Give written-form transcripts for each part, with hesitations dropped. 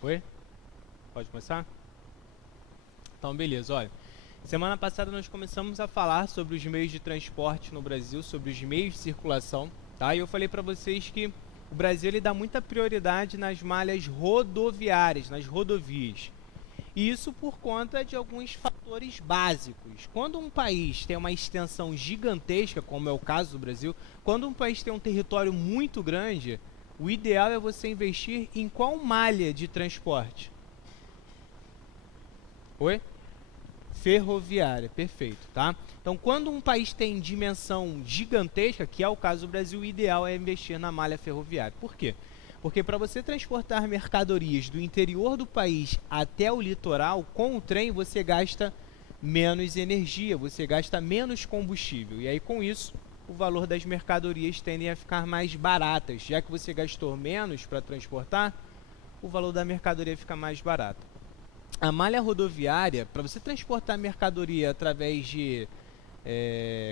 Oi? Pode começar? Então, beleza, olha. Semana passada nós começamos a falar sobre os meios de transporte no Brasil, sobre os meios de circulação, tá? E eu falei para vocês que o Brasil ele dá muita prioridade nas malhas rodoviárias, nas rodovias. E isso por conta de alguns fatores básicos. Quando um país tem uma extensão gigantesca, como é o caso do Brasil, quando um país tem um território muito grande, o ideal é você investir em qual malha de transporte? Oi? Ferroviária, perfeito, tá? Então, quando um país tem dimensão gigantesca, que é o caso do Brasil, o ideal é investir na malha ferroviária. Por quê? Porque para você transportar mercadorias do interior do país até o litoral, com o trem você gasta menos energia, você gasta menos combustível. E aí, com isso, o valor das mercadorias tendem a ficar mais baratas. Já que você gastou menos para transportar, o valor da mercadoria fica mais barato. A malha rodoviária, para você transportar mercadoria através de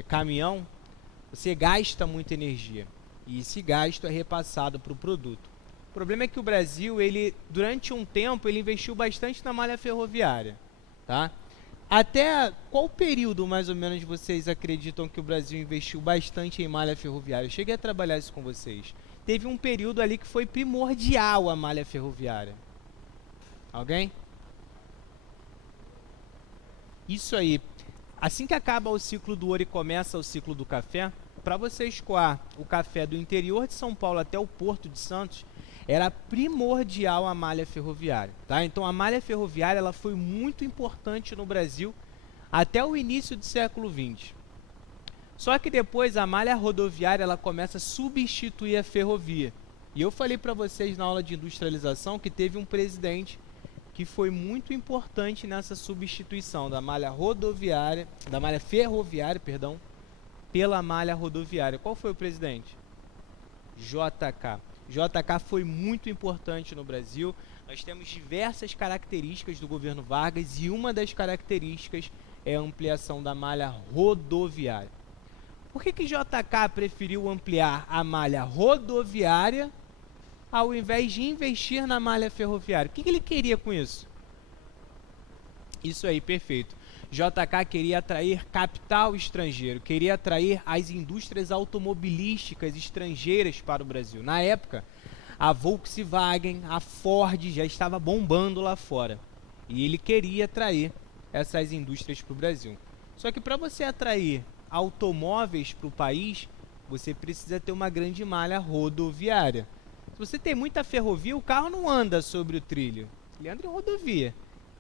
caminhão, você gasta muita energia. E esse gasto é repassado para o produto. O problema é que o Brasil, ele, durante um tempo, ele investiu bastante na malha ferroviária. Tá? Até qual período, mais ou menos, vocês acreditam que o Brasil investiu bastante em malha ferroviária? Eu cheguei a trabalhar isso com vocês. Teve um período ali que foi primordial a malha ferroviária. Alguém? Isso aí. Assim que acaba o ciclo do ouro e começa o ciclo do café, para você escoar o café do interior de São Paulo até o Porto de Santos, era primordial a malha ferroviária, tá? Então a malha ferroviária ela foi muito importante no Brasil até o início do século XX. Só que depois a malha rodoviária ela começa a substituir a ferrovia. E eu falei para vocês na aula de industrialização que teve um presidente que foi muito importante nessa substituição da malha rodoviária, da malha ferroviária, perdão, pela malha rodoviária. Qual foi o presidente? JK. JK foi muito importante no Brasil. Nós temos diversas características do governo Vargas e uma das características é a ampliação da malha rodoviária. Por que JK preferiu ampliar a malha rodoviária ao invés de investir na malha ferroviária? O que ele queria com isso? Isso aí, perfeito. JK queria atrair capital estrangeiro, queria atrair as indústrias automobilísticas estrangeiras para o Brasil. Na época, a Volkswagen, a Ford já estava bombando lá fora. E ele queria atrair essas indústrias para o Brasil. Só que para você atrair automóveis para o país, você precisa ter uma grande malha rodoviária. Se você tem muita ferrovia, o carro não anda sobre o trilho, ele anda em rodovia.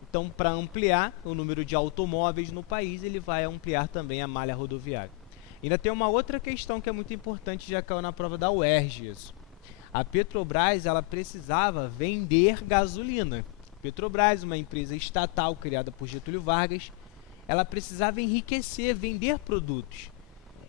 Então, para ampliar o número de automóveis no país, ele vai ampliar também a malha rodoviária. Ainda tem uma outra questão que é muito importante, já caiu na prova da UERJ isso. A Petrobras ela precisava vender gasolina. Petrobras, uma empresa estatal criada por Getúlio Vargas, ela precisava enriquecer, vender produtos.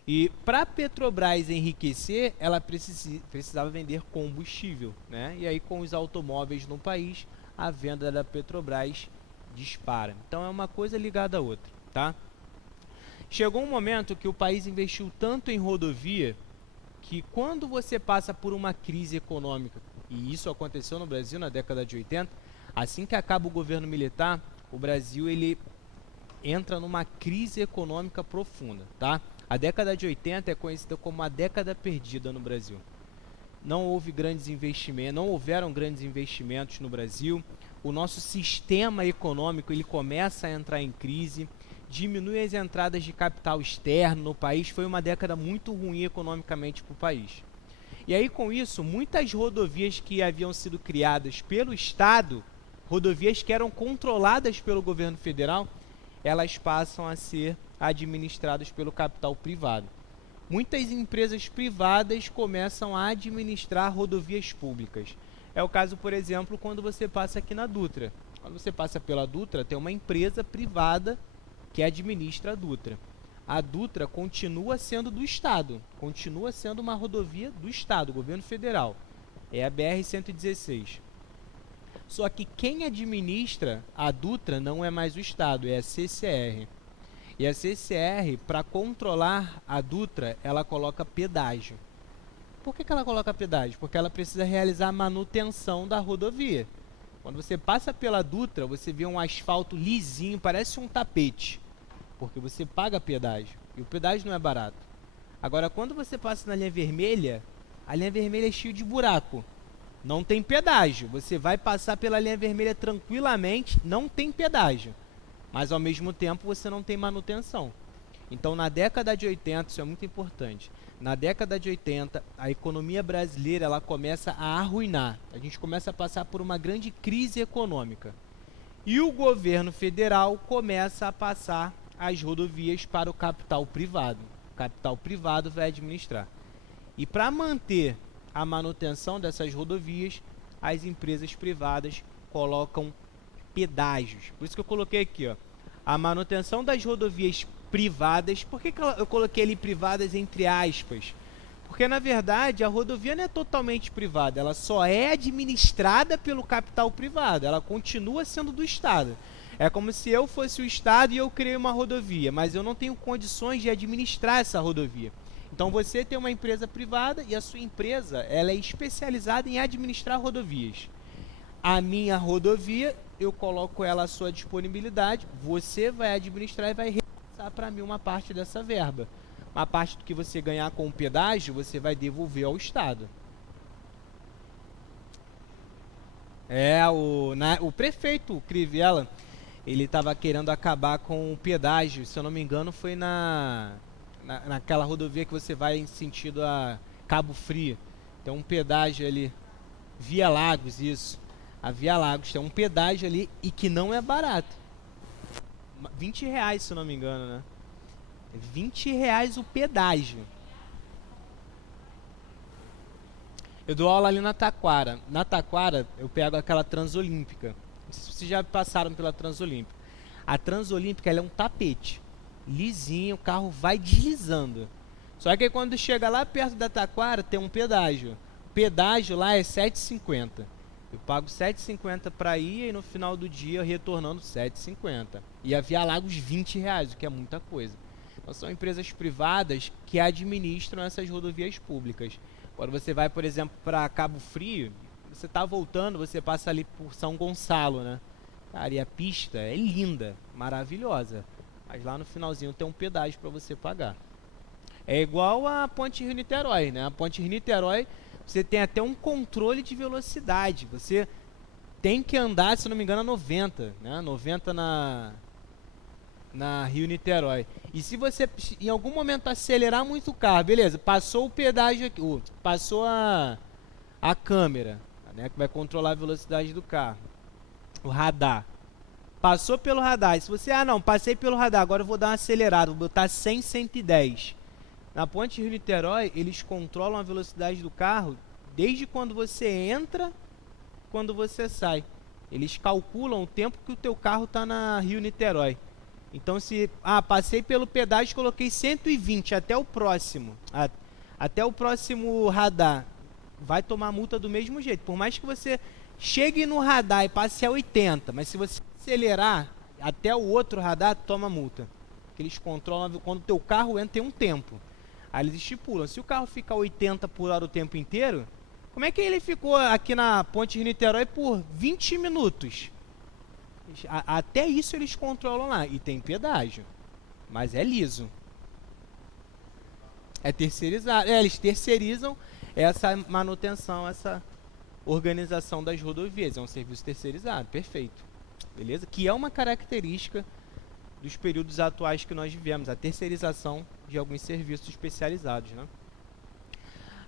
E para a Petrobras enriquecer, ela precisava vender combustível, né? E aí com os automóveis no país, a venda da Petrobras dispara. Então é uma coisa ligada à outra, tá? Chegou um momento que o país investiu tanto em rodovia que quando você passa por uma crise econômica, e isso aconteceu no Brasil na década de 80, assim que acaba o governo militar, o Brasil ele entra numa crise econômica profunda, tá? A década de 80 é conhecida como a década perdida no Brasil. Não houve grandes investimentos, não houveram grandes investimentos no Brasil. O nosso sistema econômico ele começa a entrar em crise, diminui as entradas de capital externo no país. Foi uma década muito ruim economicamente para o país. E aí com isso, muitas rodovias que haviam sido criadas pelo Estado, rodovias que eram controladas pelo governo federal, elas passam a ser administradas pelo capital privado. Muitas empresas privadas começam a administrar rodovias públicas. É o caso, por exemplo, quando você passa aqui na Dutra. Quando você passa pela Dutra, tem uma empresa privada que administra a Dutra. A Dutra continua sendo do Estado, continua sendo uma rodovia do Estado, governo federal. É a BR-116. Só que quem administra a Dutra não é mais o Estado, é a CCR. E a CCR, para controlar a Dutra, ela coloca pedágio. Por que ela coloca pedágio? Porque ela precisa realizar a manutenção da rodovia. Quando você passa pela Dutra, você vê um asfalto lisinho, parece um tapete, porque você paga pedágio, e o pedágio não é barato. Agora, quando você passa na linha vermelha, a linha vermelha é cheia de buraco, não tem pedágio. Você vai passar pela linha vermelha tranquilamente, não tem pedágio, mas ao mesmo tempo você não tem manutenção. Então, na década de 80, isso é muito importante. Na década de 80, a economia brasileira ela começa a arruinar. A gente começa a passar por uma grande crise econômica. E o governo federal começa a passar as rodovias para o capital privado. O capital privado vai administrar. E para manter a manutenção dessas rodovias, as empresas privadas colocam pedágios. Por isso que eu coloquei aqui, ó, a manutenção das rodovias privadas. Por que eu coloquei ali privadas entre aspas? Porque na verdade a rodovia não é totalmente privada, ela só é administrada pelo capital privado, ela continua sendo do Estado. É como se eu fosse o Estado e eu criei uma rodovia, mas eu não tenho condições de administrar essa rodovia. Então você tem uma empresa privada e a sua empresa ela é especializada em administrar rodovias. A minha rodovia, eu coloco ela à sua disponibilidade, você vai administrar e vai repassar para mim uma parte dessa verba. Uma parte do que você ganhar com o pedágio, você vai devolver ao Estado. O prefeito Crivella, ele estava querendo acabar com o pedágio, se eu não me engano foi naquela rodovia que você vai em sentido a Cabo Frio. Tem um pedágio ali, Via Lagos, isso. A Via Lagos tem um pedágio ali e que não é barato. R$ 20, se eu não me engano, né? R$ 20 o pedágio. Eu dou aula ali na Taquara. Na Taquara eu pego aquela Transolímpica. Não sei se vocês já passaram pela Transolímpica. A Transolímpica ela é um tapete. Lisinho, o carro vai deslizando. Só que quando chega lá perto da Taquara tem um pedágio. O pedágio lá é R$ 7,50. Eu pago R$ 7,50 para ir e no final do dia retornando R$ 7,50. E a Via Lagos R$ 20, o que é muita coisa. Então, são empresas privadas que administram essas rodovias públicas. Quando você vai, por exemplo, para Cabo Frio, você está voltando, você passa ali por São Gonçalo, né? Cara, e a pista é linda, maravilhosa. Mas lá no finalzinho tem um pedágio para você pagar. É igual a Ponte Rio-Niterói, né? A Ponte Rio-Niterói, você tem até um controle de velocidade. Você tem que andar, se não me engano, a 90, né? 90 na Rio-Niterói. E se você em algum momento acelerar muito o carro, beleza, passou o pedágio aqui, passou a câmera, né, que vai controlar a velocidade do carro, o radar. Passou pelo radar. E se você, não, passei pelo radar, agora eu vou dar uma acelerada, vou botar 100, 110. Na Ponte Rio-Niterói, eles controlam a velocidade do carro desde quando você entra, quando você sai. Eles calculam o tempo que o teu carro está na Rio-Niterói. Então se, passei pelo pedágio, coloquei 120 até o próximo, até o próximo radar, vai tomar multa do mesmo jeito. Por mais que você chegue no radar e passe a 80, mas se você acelerar até o outro radar, toma multa. Porque eles controlam quando o teu carro entra, tem um tempo. Aí eles estipulam, se o carro ficar 80 por hora o tempo inteiro, como é que ele ficou aqui na Ponte Rio-Niterói por 20 minutos? Até isso eles controlam lá. E tem pedágio. Mas é liso. É terceirizado. Eles terceirizam essa manutenção, essa organização das rodovias. É um serviço terceirizado. Perfeito. Beleza? Que é uma característica dos períodos atuais que nós vivemos. A terceirização de alguns serviços especializados, né?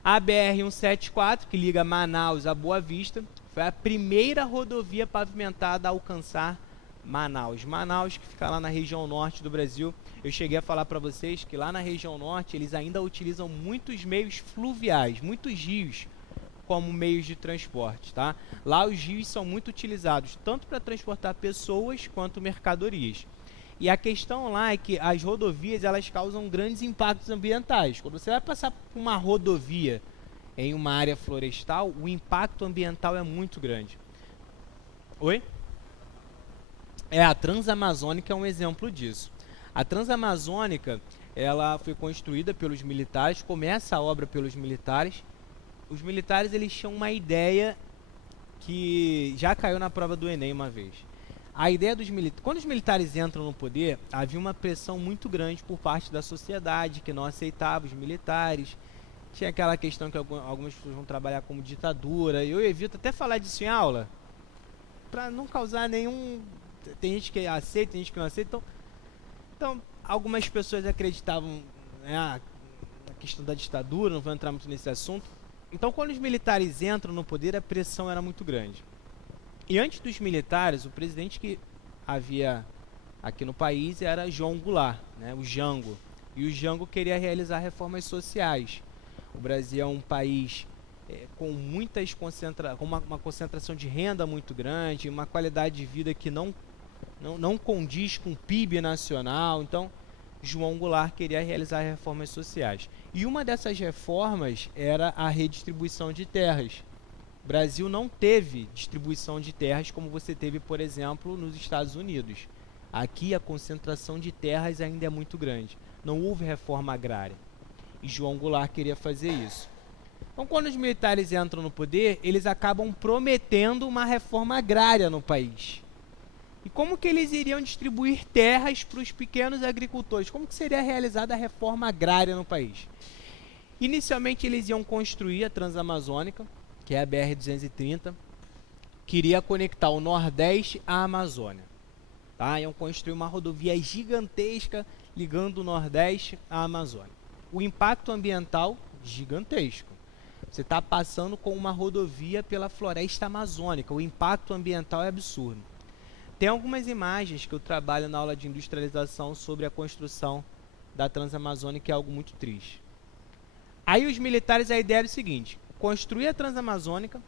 A BR-174, que liga Manaus a Boa Vista, foi a primeira rodovia pavimentada a alcançar Manaus. Manaus, que fica lá na região norte do Brasil. Eu cheguei a falar para vocês que lá na região norte eles ainda utilizam muitos meios fluviais, muitos rios como meios de transporte, tá? Lá os rios são muito utilizados, tanto para transportar pessoas quanto mercadorias. E a questão lá é que as rodovias elas causam grandes impactos ambientais. Quando você vai passar por uma rodovia em uma área florestal, o impacto ambiental é muito grande. Oi? A Transamazônica é um exemplo disso. A Transamazônica, ela foi construída pelos militares, começa a obra pelos militares. Os militares eles tinham uma ideia que já caiu na prova do Enem uma vez. A ideia dos militares, quando os militares entram no poder, havia uma pressão muito grande por parte da sociedade que não aceitava os militares. Tinha aquela questão que algumas pessoas vão trabalhar como ditadura. Eu evito até falar disso em aula, para não causar nenhum. Tem gente que aceita, tem gente que não aceita. Então algumas pessoas acreditavam, né, na questão da ditadura, não vou entrar muito nesse assunto. Então, quando os militares entram no poder, a pressão era muito grande. E antes dos militares, o presidente que havia aqui no país era João Goulart, né, o Jango. E o Jango queria realizar reformas sociais. O Brasil é um país com uma concentração de renda muito grande, uma qualidade de vida que não condiz com o PIB nacional. Então, João Goulart queria realizar reformas sociais. E uma dessas reformas era a redistribuição de terras. O Brasil não teve distribuição de terras como você teve, por exemplo, nos Estados Unidos. Aqui a concentração de terras ainda é muito grande. Não houve reforma agrária. E João Goulart queria fazer isso. Então, quando os militares entram no poder, eles acabam prometendo uma reforma agrária no país. E como que eles iriam distribuir terras para os pequenos agricultores? Como que seria realizada a reforma agrária no país? Inicialmente eles iam construir a Transamazônica, que é a BR-230, que iria conectar o Nordeste à Amazônia. Tá? Iam construir uma rodovia gigantesca ligando o Nordeste à Amazônia. O impacto ambiental, gigantesco. Você está passando com uma rodovia pela floresta amazônica. O impacto ambiental é absurdo. Tem algumas imagens que eu trabalho na aula de industrialização sobre a construção da Transamazônica, que é algo muito triste. Aí os militares, a ideia era o seguinte: construir a Transamazônica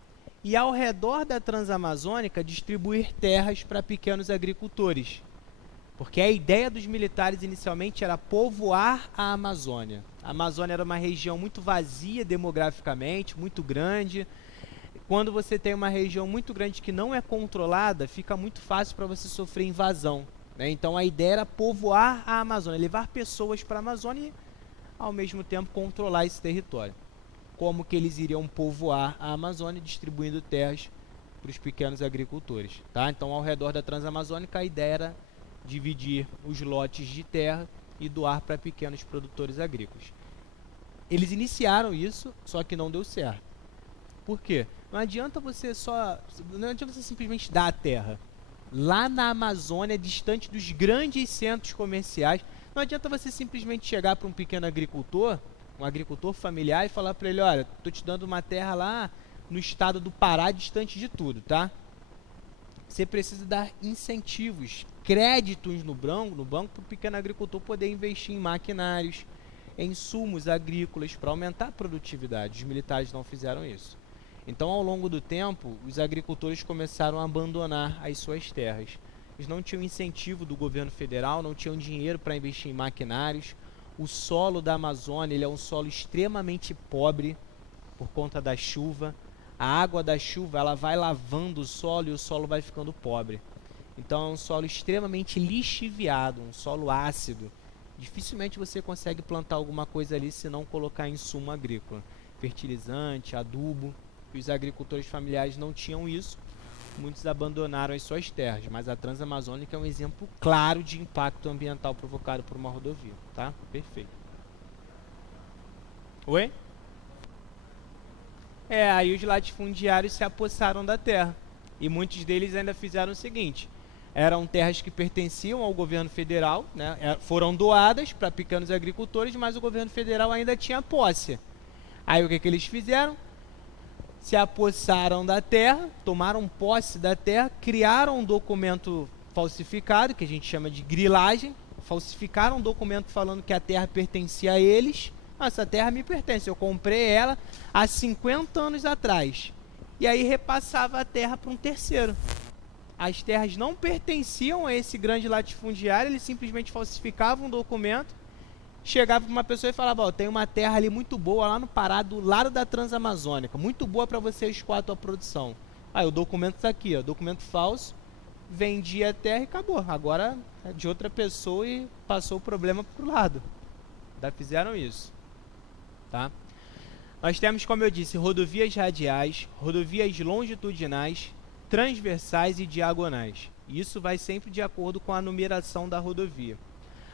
e ao redor da Transamazônica distribuir terras para pequenos agricultores. Porque a ideia dos militares inicialmente era povoar a Amazônia. A Amazônia era uma região muito vazia demograficamente, muito grande. Quando você tem uma região muito grande que não é controlada, fica muito fácil para você sofrer invasão, né? Então a ideia era povoar a Amazônia, levar pessoas para a Amazônia e ao mesmo tempo controlar esse território. Como que eles iriam povoar a Amazônia distribuindo terras para os pequenos agricultores, tá? Então ao redor da Transamazônica a ideia era dividir os lotes de terra e doar para pequenos produtores agrícolas. Eles iniciaram isso, só que não deu certo. Por quê? Não adianta você simplesmente dar a terra. Lá na Amazônia, distante dos grandes centros comerciais, não adianta você simplesmente chegar para um pequeno agricultor, um agricultor familiar, e falar para ele: olha, estou te dando uma terra lá no estado do Pará, distante de tudo, tá? Você precisa dar incentivos, créditos no banco para o pequeno agricultor poder investir em maquinários, em insumos agrícolas para aumentar a produtividade. Os militares não fizeram isso. Então, ao longo do tempo, os agricultores começaram a abandonar as suas terras. Eles não tinham incentivo do governo federal, não tinham dinheiro para investir em maquinários. O solo da Amazônia ele é um solo extremamente pobre por conta da chuva. A água da chuva ela vai lavando o solo e o solo vai ficando pobre. Então, é um solo extremamente lixiviado, um solo ácido. Dificilmente você consegue plantar alguma coisa ali se não colocar insumo agrícola, fertilizante, adubo. E os agricultores familiares não tinham isso, muitos abandonaram as suas terras, mas a Transamazônica é um exemplo claro de impacto ambiental provocado por uma rodovia, tá? Perfeito. Oi? Aí os latifundiários se apossaram da terra, e muitos deles ainda fizeram o seguinte: eram terras que pertenciam ao governo federal, né? Foram doadas para pequenos agricultores, mas o governo federal ainda tinha posse. Aí o que eles fizeram? Se apossaram da terra, tomaram posse da terra, criaram um documento falsificado, que a gente chama de grilagem, falsificaram um documento falando que a terra pertencia a eles. Essa terra me pertence, eu comprei ela há 50 anos atrás. E aí repassava a terra para um terceiro. As terras não pertenciam a esse grande latifundiário, eles simplesmente falsificavam um documento, chegava para uma pessoa e falava: ó, tem uma terra ali muito boa lá no Pará, do lado da Transamazônica, muito boa para você escoar a tua produção. Aí o documento está aqui, ó, documento falso, vendia a terra e acabou. Agora é de outra pessoa e passou o problema para o lado. Fizeram isso, tá? Nós temos, como eu disse, rodovias radiais, rodovias longitudinais, transversais e diagonais. Isso vai sempre de acordo com a numeração da rodovia.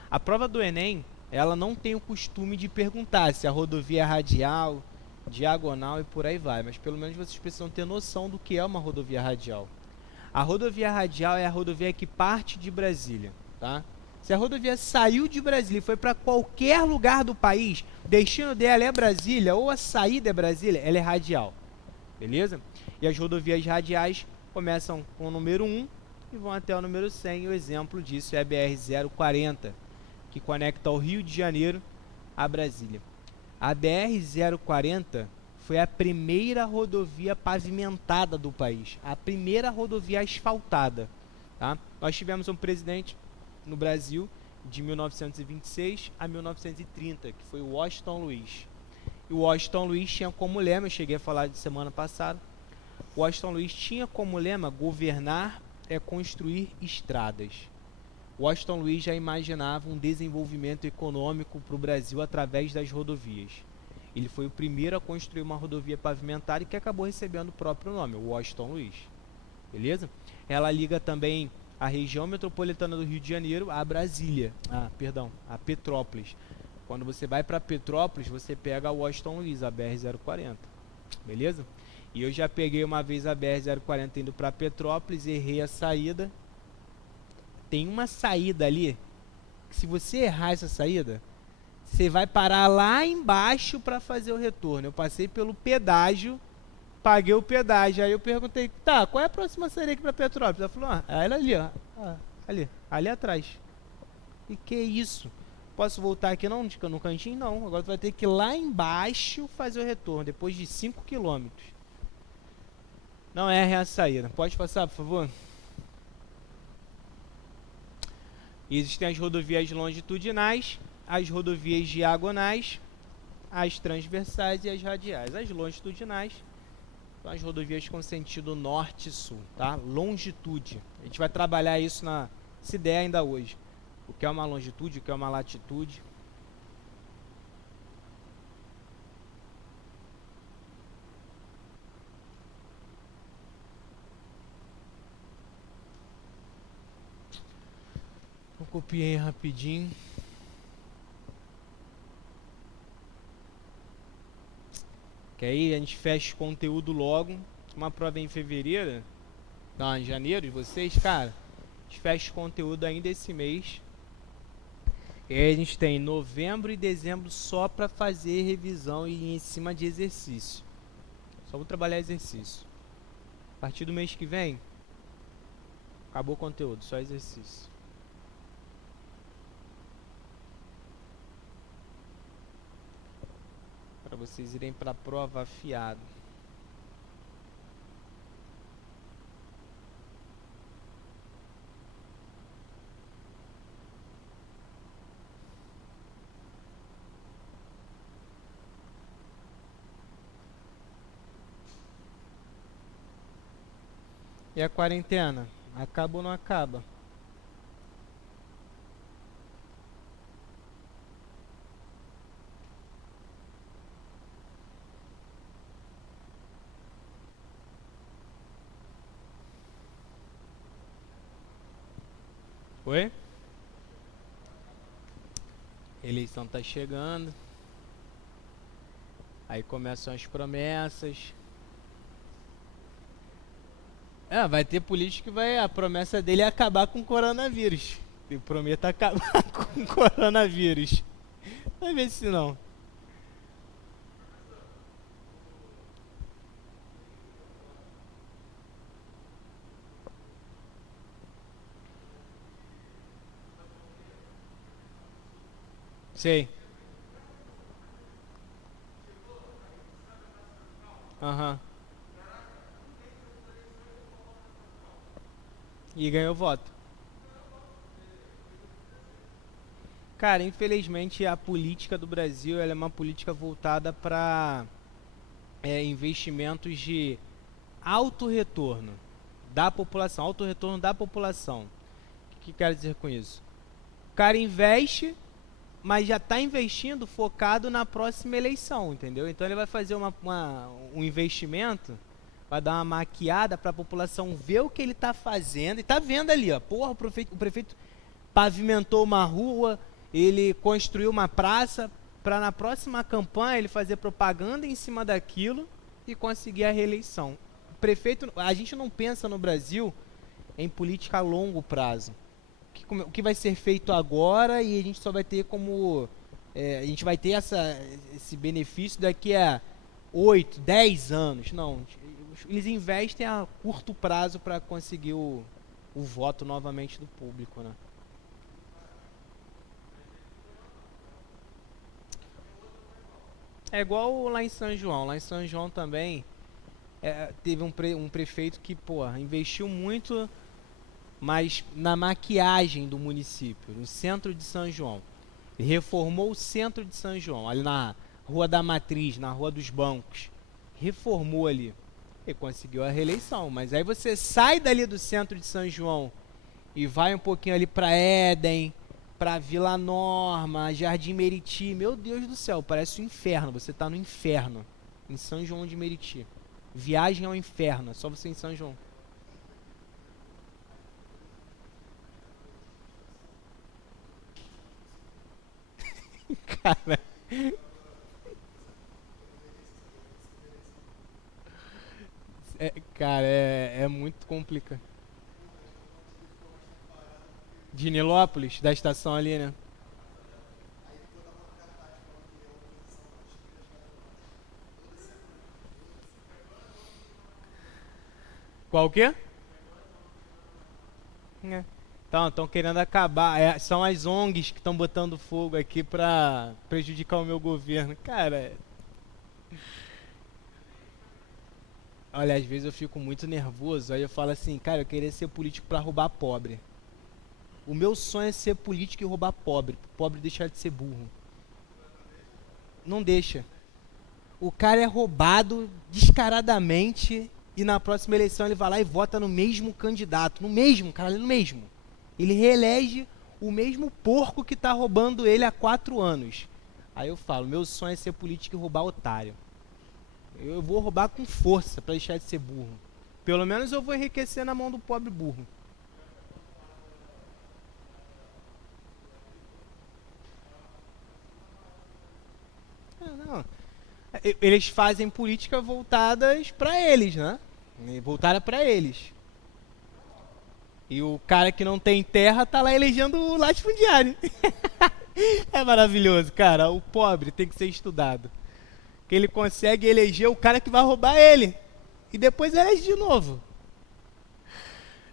A prova do Enem, ela não tem o costume de perguntar se a rodovia é radial, diagonal e por aí vai, mas pelo menos vocês precisam ter noção do que é uma rodovia radial. A rodovia radial é a rodovia que parte de Brasília, tá? Se a rodovia saiu de Brasília e foi para qualquer lugar do país, o destino dela é Brasília ou a saída é Brasília, ela é radial, beleza? E as rodovias radiais começam com o número 1 e vão até o número 100, e o exemplo disso é a BR-040, que conecta o Rio de Janeiro a Brasília. A BR-040 foi a primeira rodovia pavimentada do país, a primeira rodovia asfaltada, tá? Nós tivemos um presidente no Brasil de 1926 a 1930, que foi o Washington Luiz. E o Washington Luiz tinha como lema, eu cheguei a falar de semana passada, o Washington Luiz tinha como lema: governar é construir estradas. O Washington Luiz já imaginava um desenvolvimento econômico para o Brasil através das rodovias. Ele foi o primeiro a construir uma rodovia pavimentada e que acabou recebendo o próprio nome, o Washington Luiz. Beleza? Ela liga também a região metropolitana do Rio de Janeiro a Brasília, a Petrópolis. Quando você vai para Petrópolis, você pega a Washington Luiz, a BR-040, beleza? E eu já peguei uma vez a BR-040 indo para Petrópolis, errei a saída. Tem uma saída ali, que se você errar essa saída, você vai parar lá embaixo para fazer o retorno. Eu passei pelo pedágio, paguei o pedágio, aí eu perguntei, tá, qual é a próxima saída aqui para Petrópolis? Ela falou, ela ali, ó, ali atrás. E que isso? Posso voltar aqui não, no cantinho? Não, agora tu vai ter que ir lá embaixo fazer o retorno, depois de 5 km. Não erre a saída. Pode passar, por favor? Existem as rodovias longitudinais, as rodovias diagonais, as transversais e as radiais. As longitudinais são as rodovias com sentido norte-sul, tá? Longitude. A gente vai trabalhar isso nessa ideia ainda hoje. O que é uma longitude, o que é uma latitude. Eu copiei rapidinho. Que aí a gente fecha o conteúdo logo. Uma prova em fevereiro, não, em janeiro de vocês, cara. A gente fecha o conteúdo ainda esse mês. E aí a gente tem novembro e dezembro só para fazer revisão e em cima de exercício. Só vou trabalhar exercício. A partir do mês que vem, acabou o conteúdo, só exercício. Para vocês irem para a prova afiado. E a quarentena? Acaba ou não acaba? Oi? Eleição tá chegando. Aí começam as promessas. Vai ter político que vai. A promessa dele é acabar com o coronavírus. Ele promete acabar com o coronavírus. Vai ver se não. Sei. Aham. E ganhou voto. Cara, infelizmente a política do Brasil ela é uma política voltada para investimentos de alto retorno da população. Alto retorno da população. O que quero dizer com isso? O cara investe, mas já está investindo focado na próxima eleição, entendeu? Então ele vai fazer um investimento, vai dar uma maquiada para a população ver o que ele está fazendo. E tá vendo ali, ó, porra, o prefeito pavimentou uma rua, ele construiu uma praça, para na próxima campanha ele fazer propaganda em cima daquilo e conseguir a reeleição. O prefeito, a gente não pensa no Brasil em política a longo prazo. O que vai ser feito agora e a gente só vai ter como... a gente vai ter esse benefício daqui a 8, 10 anos. Não, eles investem a curto prazo para conseguir o voto novamente do público, né? É igual lá em São João. Lá em São João também teve um prefeito que, pô, investiu muito, mas na maquiagem do município, no centro de São João. Ele reformou o centro de São João, ali na Rua da Matriz, na Rua dos Bancos. Reformou ali. E conseguiu a reeleição. Mas aí você sai dali do centro de São João e vai um pouquinho ali para Éden, para Vila Norma, Jardim Meriti. Meu Deus do céu, parece um inferno. Você tá no inferno, em São João de Meriti. Viagem ao inferno, é só você em São João. Cara, cara, é muito complicado. De Nilópolis, da estação ali, né? Qual o quê? É. Então, estão querendo acabar. São as ONGs que estão botando fogo aqui pra prejudicar o meu governo. Cara, olha, às vezes eu fico muito nervoso. Aí eu falo assim, cara, eu queria ser político pra roubar pobre. O meu sonho é ser político e roubar pobre. Pro pobre deixar de ser burro. Não deixa. O cara é roubado descaradamente e na próxima eleição ele vai lá e vota no mesmo candidato. No mesmo, cara, no mesmo. Ele reelege o mesmo porco que tá roubando ele há 4 anos. Aí eu falo, meu sonho é ser político e roubar otário. Eu vou roubar com força pra deixar de ser burro. Pelo menos eu vou enriquecer na mão do pobre burro. Não. Eles fazem política voltadas pra eles, né? Voltada pra eles. E o cara que não tem terra tá lá elegendo o latifundiário. É maravilhoso, cara. O pobre tem que ser estudado. Que ele consegue eleger o cara que vai roubar ele. E depois elege de novo.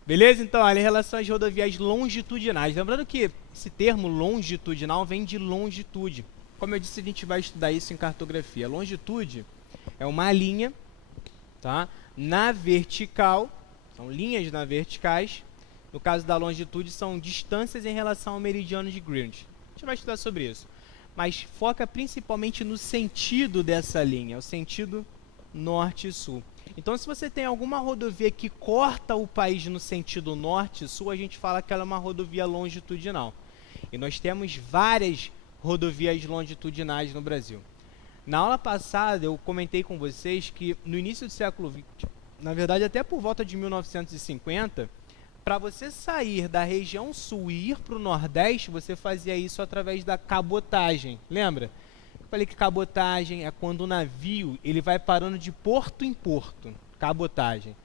Beleza? Então, olha, em relação às rodovias longitudinais. Lembrando que esse termo longitudinal vem de longitude. Como eu disse, a gente vai estudar isso em cartografia. Longitude é uma linha, tá? Na vertical, são linhas na verticais. No caso da longitude, são distâncias em relação ao meridiano de Greenwich. A gente vai estudar sobre isso. Mas foca principalmente no sentido dessa linha, o sentido norte e sul. Então, se você tem alguma rodovia que corta o país no sentido norte e sul, a gente fala que ela é uma rodovia longitudinal. E nós temos várias rodovias longitudinais no Brasil. Na aula passada, eu comentei com vocês que no início do século XX, na verdade até por volta de 1950, para você sair da região sul e ir para o Nordeste, você fazia isso através da cabotagem. Lembra? Eu falei que cabotagem é quando o navio ele vai parando de porto em porto. Cabotagem.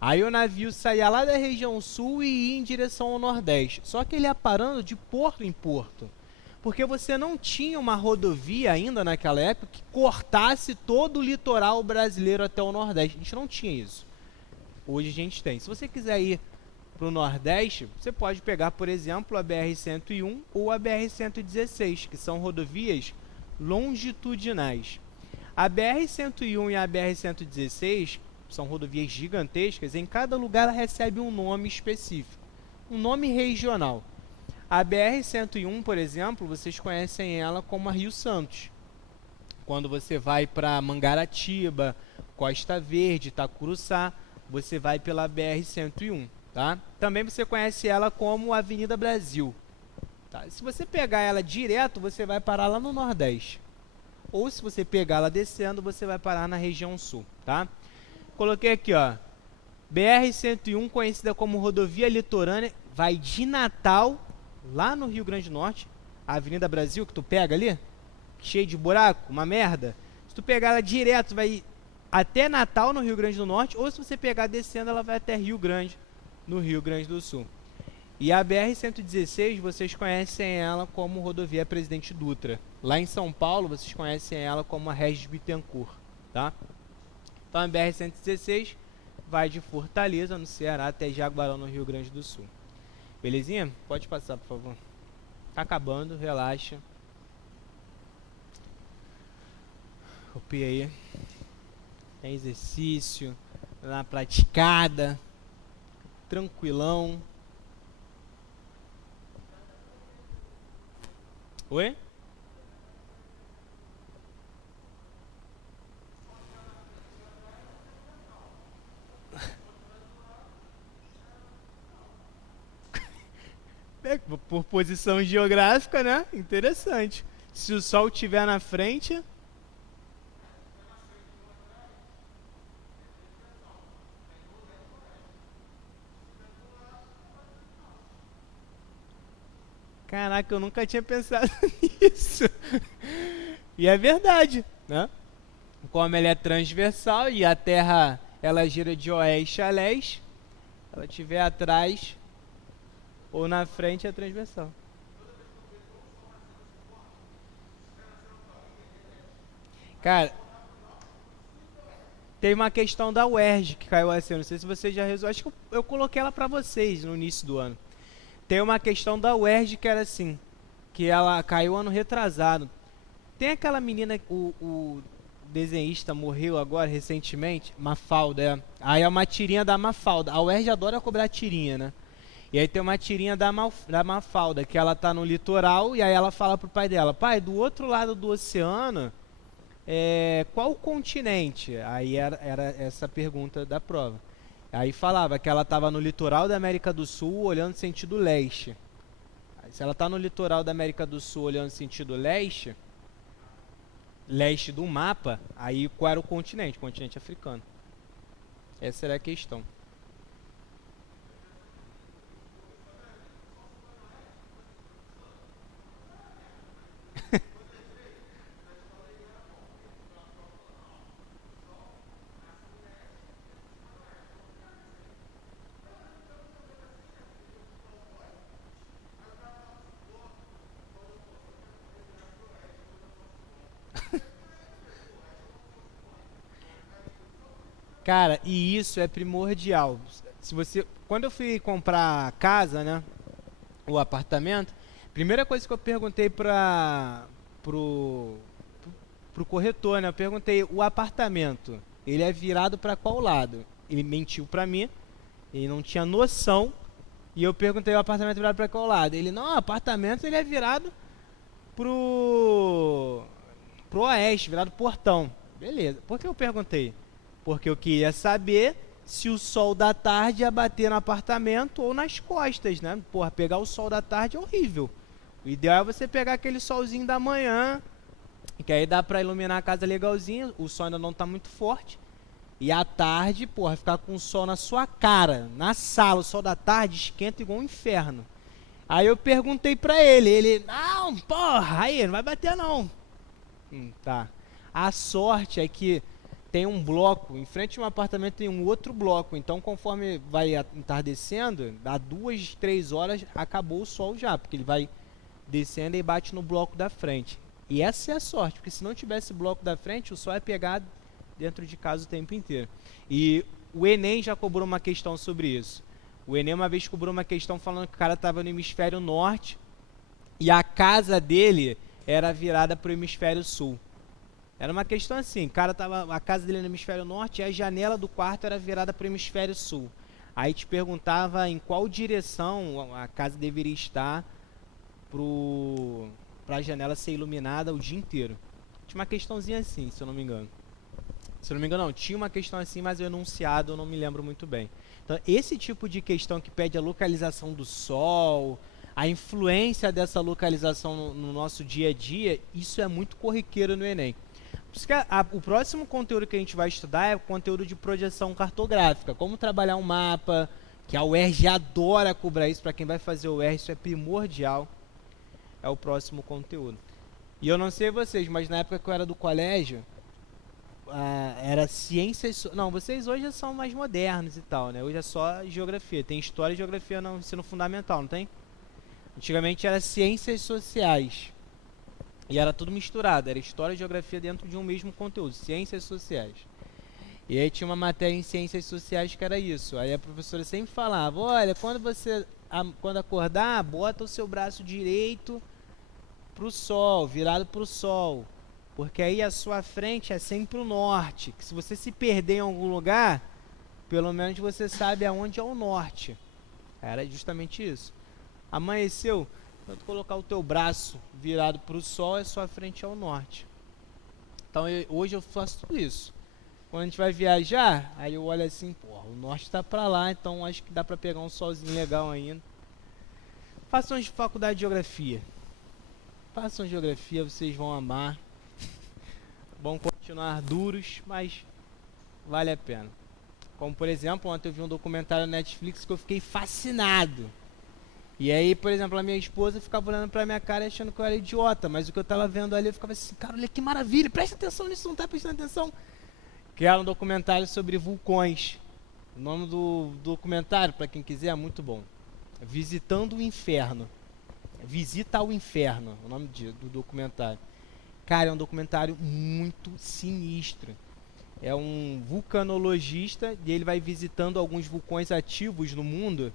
Aí o navio saía lá da região sul e ia em direção ao Nordeste. Só que ele ia parando de porto em porto. Porque você não tinha uma rodovia ainda naquela época que cortasse todo o litoral brasileiro até o Nordeste. A gente não tinha isso. Hoje a gente tem. Se você quiser ir para o Nordeste, você pode pegar, por exemplo, a BR-101 ou a BR-116, que são rodovias longitudinais. A BR-101 e a BR-116 são rodovias gigantescas, em cada lugar ela recebe um nome específico, um nome regional. A BR-101, por exemplo, vocês conhecem ela como a Rio Santos. Quando você vai para Mangaratiba, Costa Verde, Itacuruçá, você vai pela BR-101. Tá? Também você conhece ela como Avenida Brasil. Tá? Se você pegar ela direto, você vai parar lá no Nordeste. Ou se você pegar ela descendo, você vai parar na região sul, tá? Coloquei aqui, ó. BR-101, conhecida como rodovia litorânea, vai de Natal, lá no Rio Grande do Norte, a Avenida Brasil, que tu pega ali, cheio de buraco, uma merda. Se tu pegar ela direto, vai até Natal, no Rio Grande do Norte, ou se você pegar descendo, ela vai até Rio Grande, no Rio Grande do Sul. E a BR-116, vocês conhecem ela como rodovia Presidente Dutra. Lá em São Paulo, vocês conhecem ela como a Regis Bittencourt, tá? Então a BR-116 vai de Fortaleza, no Ceará, até Jaguarão, no Rio Grande do Sul. Belezinha? Pode passar, por favor. Tá acabando, relaxa. Copia aí. Tem exercício, na praticada, tranquilão. Oi? É, por posição geográfica, né? Interessante. Se o sol estiver na frente. Caraca, eu nunca tinha pensado nisso. E é verdade, né? Como ela é transversal e a Terra ela gira de oeste a leste, ela estiver atrás ou na frente é transversal. Cara, tem uma questão da UERJ que caiu assim, não sei se você já resolveu, acho que eu coloquei ela pra vocês no início do ano. Tem uma questão da UERJ que era assim, que ela caiu ano retrasado. Tem aquela menina, o desenhista morreu agora recentemente, Mafalda, é. Aí é uma tirinha da Mafalda. A UERJ adora cobrar tirinha, né? E aí tem uma tirinha da Mafalda, que ela tá no litoral e aí ela fala pro pai dela, pai, do outro lado do oceano, qual o continente? Aí era essa pergunta da prova. Aí falava que ela estava no litoral da América do Sul, olhando sentido leste. Aí, se ela está no litoral da América do Sul, olhando sentido leste, leste do mapa, aí qual era o continente? O continente africano. Essa era a questão. Cara, e isso é primordial. Se você, quando eu fui comprar a casa, né, o apartamento, primeira coisa que eu perguntei pro pro corretor, né, eu perguntei o apartamento, ele é virado para qual lado? Ele mentiu para mim, ele não tinha noção. E eu perguntei o apartamento virado para qual lado? Ele, não, o apartamento ele é virado pro pro oeste, virado portão. Beleza. Por que eu perguntei? Porque eu queria saber se o sol da tarde ia bater no apartamento ou nas costas, né? Porra, pegar o sol da tarde é horrível. O ideal é você pegar aquele solzinho da manhã, que aí dá pra iluminar a casa legalzinho, o sol ainda não tá muito forte. E à tarde, porra, ficar com o sol na sua cara, na sala, o sol da tarde esquenta igual um inferno. Aí eu perguntei pra ele, não, porra, aí, não vai bater não. Tá. A sorte é que tem um bloco, em frente ao apartamento tem um outro bloco, então conforme vai entardecendo, dá 2, 3 horas, acabou o sol já, porque ele vai descendo e bate no bloco da frente. E essa é a sorte, porque se não tivesse bloco da frente, o sol é pegar dentro de casa o tempo inteiro. E o Enem já cobrou uma questão sobre isso. O Enem uma vez cobrou uma questão falando que o cara estava no hemisfério norte e a casa dele era virada para o hemisfério sul. Era uma questão assim, a casa dele no hemisfério norte e a janela do quarto era virada para o hemisfério sul. Aí te perguntava em qual direção a casa deveria estar para a janela ser iluminada o dia inteiro. Tinha uma questãozinha assim, se eu não me engano. Se eu não me engano, não, tinha uma questão assim, mas o enunciado eu não me lembro muito bem. Então, esse tipo de questão que pede a localização do Sol, a influência dessa localização no nosso dia a dia, isso é muito corriqueiro no Enem. Por isso que o próximo conteúdo que a gente vai estudar é o conteúdo de projeção cartográfica, como trabalhar um mapa, que a UERJ adora cobrar isso, para quem vai fazer o UERJ isso é primordial, é o próximo conteúdo. E eu não sei vocês, mas na época que eu era do colégio, era ciências... Não, vocês hoje já são mais modernos e tal, né? Hoje é só geografia, tem história e geografia no ensino fundamental, não tem? Antigamente era ciências sociais. E era tudo misturado, era história e geografia dentro de um mesmo conteúdo, ciências sociais. E aí tinha uma matéria em ciências sociais que era isso. Aí a professora sempre falava, olha, quando acordar, bota o seu braço direito pro sol, virado pro sol. Porque aí a sua frente é sempre o norte. Que se você se perder em algum lugar, pelo menos você sabe aonde é o norte. Era justamente isso. Amanheceu, quando colocar o teu braço virado para o sol, a sua frente é o norte. Então hoje eu faço tudo isso. Quando a gente vai viajar, aí eu olho assim, porra, o norte está para lá, então acho que dá para pegar um solzinho legal ainda. Façam faculdade de geografia. Façam geografia, vocês vão amar. Vão continuar duros, mas vale a pena. Como por exemplo, ontem eu vi um documentário na Netflix que eu fiquei fascinado. E aí, por exemplo, a minha esposa ficava olhando pra minha cara achando que eu era idiota, mas o que eu tava vendo ali, eu ficava assim, cara, olha que maravilha, presta atenção nisso, não tá prestando atenção? Que era um documentário sobre vulcões. O nome do documentário, pra quem quiser, é muito bom. Visitando o Inferno. Visita ao Inferno, o nome do documentário. Cara, é um documentário muito sinistro. É um vulcanologista e ele vai visitando alguns vulcões ativos no mundo.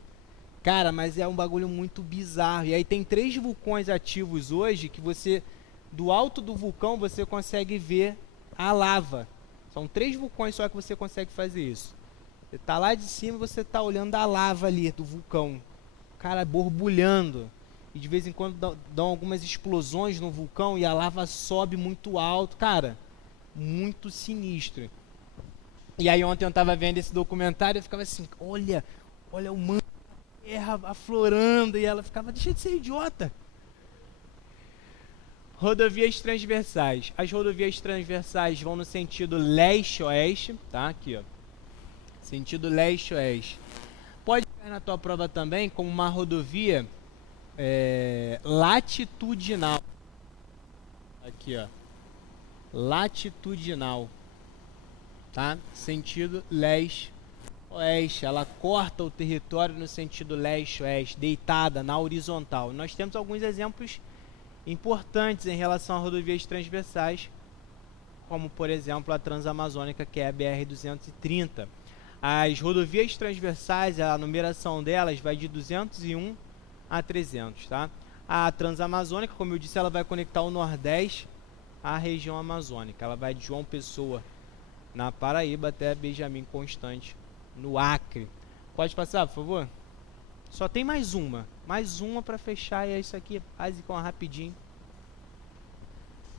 Cara, mas é um bagulho muito bizarro. E aí tem 3 vulcões ativos hoje que você, do alto do vulcão, você consegue ver a lava. São 3 vulcões só que você consegue fazer isso. Você tá lá de cima e você tá olhando a lava ali do vulcão. Cara, borbulhando. E de vez em quando dão algumas explosões no vulcão e a lava sobe muito alto. Cara, muito sinistro. E aí ontem eu tava vendo esse documentário e eu ficava assim, olha o manto terra aflorando, e ela ficava, deixa de ser idiota. Rodovias transversais. As rodovias transversais vão no sentido leste-oeste, tá? Aqui, ó. Sentido leste-oeste. Pode cair na tua prova também como uma rodovia latitudinal. Aqui, ó. Latitudinal. Tá? Sentido leste-oeste. Ela corta o território no sentido leste-oeste, deitada na horizontal. Nós temos alguns exemplos importantes em relação a rodovias transversais, como por exemplo a Transamazônica, que é a BR-230. As rodovias transversais, a numeração delas vai de 201 a 300, tá? A Transamazônica, como eu disse, ela vai conectar o Nordeste à região amazônica. Ela vai de João Pessoa, na Paraíba, até Benjamin Constant, no Acre. Pode passar, por favor? Só tem mais uma para fechar, e é isso aqui, básico, rapidinho.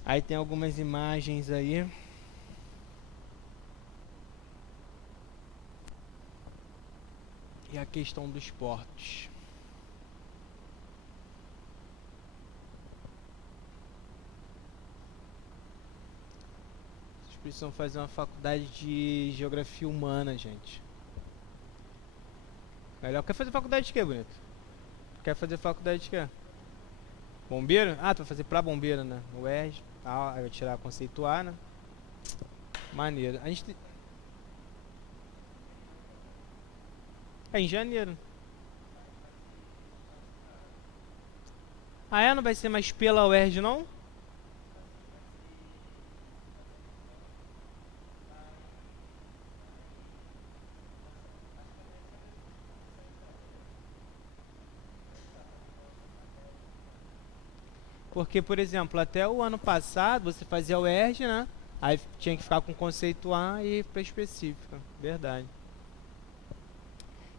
Aí tem algumas imagens aí. E a questão dos portos. Vocês precisam fazer uma faculdade de geografia humana, gente. Melhor. Quer fazer faculdade de quê, bonito? Quer fazer faculdade de quê? Bombeiro? Ah, tu vai fazer pra bombeiro, né? O UERJ. Ah, aí vai tirar conceituar, né? Maneiro. A gente é em janeiro. Ah, é? Não vai ser mais pela UERJ, não? Porque, por exemplo, até o ano passado você fazia o UERJ, né? Aí tinha que ficar com conceito A e para específica. Verdade.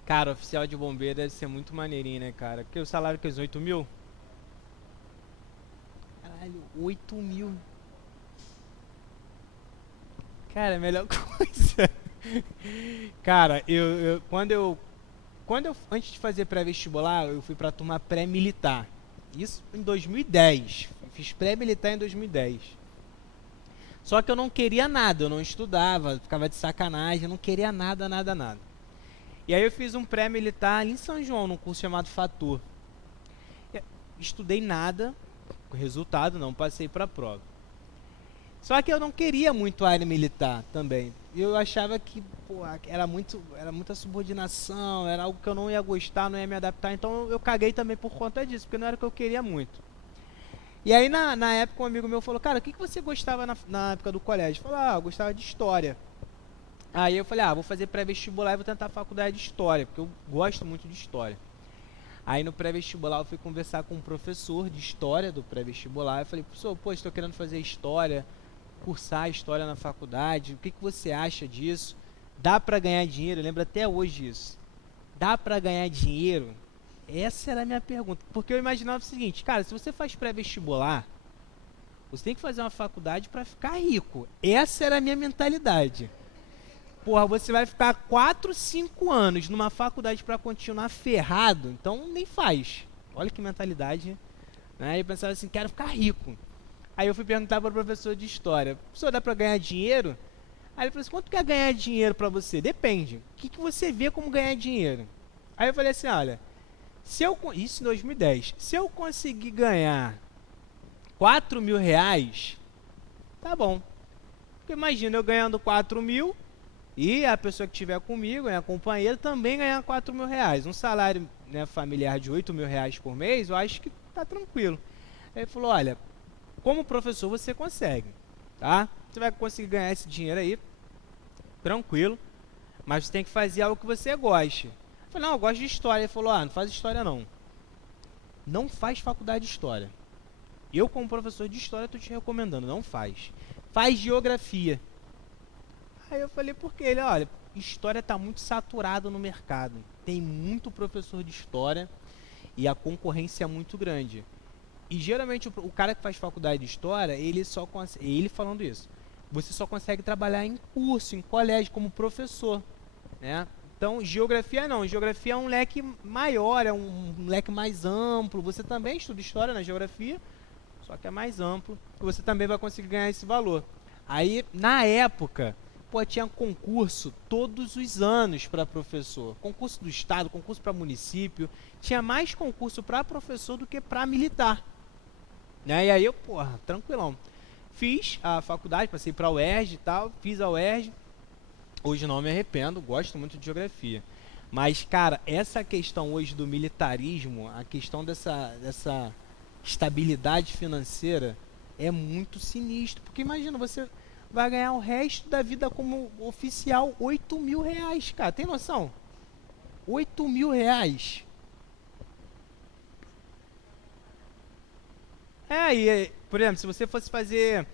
Cara, oficial de bombeiro deve ser muito maneirinho, né, cara? Porque o salário que é 8 mil? Caralho, 8 mil. Cara, é a melhor coisa. Cara, quando eu Antes de fazer pré-vestibular, eu fui para a turma pré-militar. Isso em 2010. Fiz pré-militar em 2010. Só que eu não queria nada, eu não estudava, ficava de sacanagem, eu não queria nada, nada, nada. E aí eu fiz um pré-militar ali em São João, num curso chamado Fator. Estudei nada, com resultado não, passei para a prova. Só que eu não queria muito a área militar também. Eu achava que era muita subordinação, era algo que eu não ia gostar, não ia me adaptar. Então eu caguei também por conta disso, porque não era o que eu queria muito. E aí na época um amigo meu falou, cara, o que você gostava na época do colégio? Eu falei, eu gostava de história. Aí eu falei, vou fazer pré-vestibular e vou tentar a faculdade de história, porque eu gosto muito de história. Aí no pré-vestibular eu fui conversar com um professor de história do pré-vestibular. Eu falei, professor, estou querendo fazer história, cursar história na faculdade, o que você acha disso? Dá para ganhar dinheiro? Eu lembro até hoje isso. Dá para ganhar dinheiro? Essa era a minha pergunta, porque eu imaginava o seguinte, cara, se você faz pré-vestibular, você tem que fazer uma faculdade para ficar rico. Essa era a minha mentalidade. Porra, você vai ficar 4, 5 anos numa faculdade para continuar ferrado, então nem faz. Olha que mentalidade, né? Eu pensava assim, quero ficar rico. Aí eu fui perguntar para o professor de história, professor, dá para ganhar dinheiro? Aí ele falou assim, quanto que é ganhar dinheiro para você? Depende. O que você vê como ganhar dinheiro? Aí eu falei assim, olha, isso em 2010, se eu conseguir ganhar 4 mil reais, tá bom. Porque imagina eu ganhando 4 mil e a pessoa que estiver comigo, minha companheira, também ganhar 4 mil reais. Um salário, né, familiar de 8 mil reais por mês, eu acho que tá tranquilo. Aí ele falou, olha, como professor você consegue, tá? Você vai conseguir ganhar esse dinheiro aí, tranquilo, mas você tem que fazer algo que você goste. Eu falei, não, eu gosto de história. Ele falou, não faz história não. Não faz faculdade de história. Eu, como professor de história, estou te recomendando, não faz. Faz geografia. Aí eu falei, por quê? Ele, olha, história está muito saturada no mercado. Tem muito professor de história e a concorrência é muito grande. E geralmente o cara que faz faculdade de história, ele falando isso, você só consegue trabalhar em curso, em colégio, como professor, né? Então, geografia não. Geografia é um leque maior, é um leque mais amplo. Você também estuda história na geografia, só que é mais amplo. E você também vai conseguir ganhar esse valor. Aí, na época, tinha concurso todos os anos para professor. Concurso do estado, concurso para município. Tinha mais concurso para professor do que para militar. Né? E aí eu, tranquilão. Fiz a faculdade, passei para a UERJ e tal. Fiz a UERJ. Hoje não me arrependo, gosto muito de geografia. Mas, cara, essa questão hoje do militarismo, a questão dessa estabilidade financeira é muito sinistro. Porque imagina, você vai ganhar o resto da vida como oficial 8 mil reais, cara. Tem noção? 8 mil reais. Por exemplo, se você fosse fazer,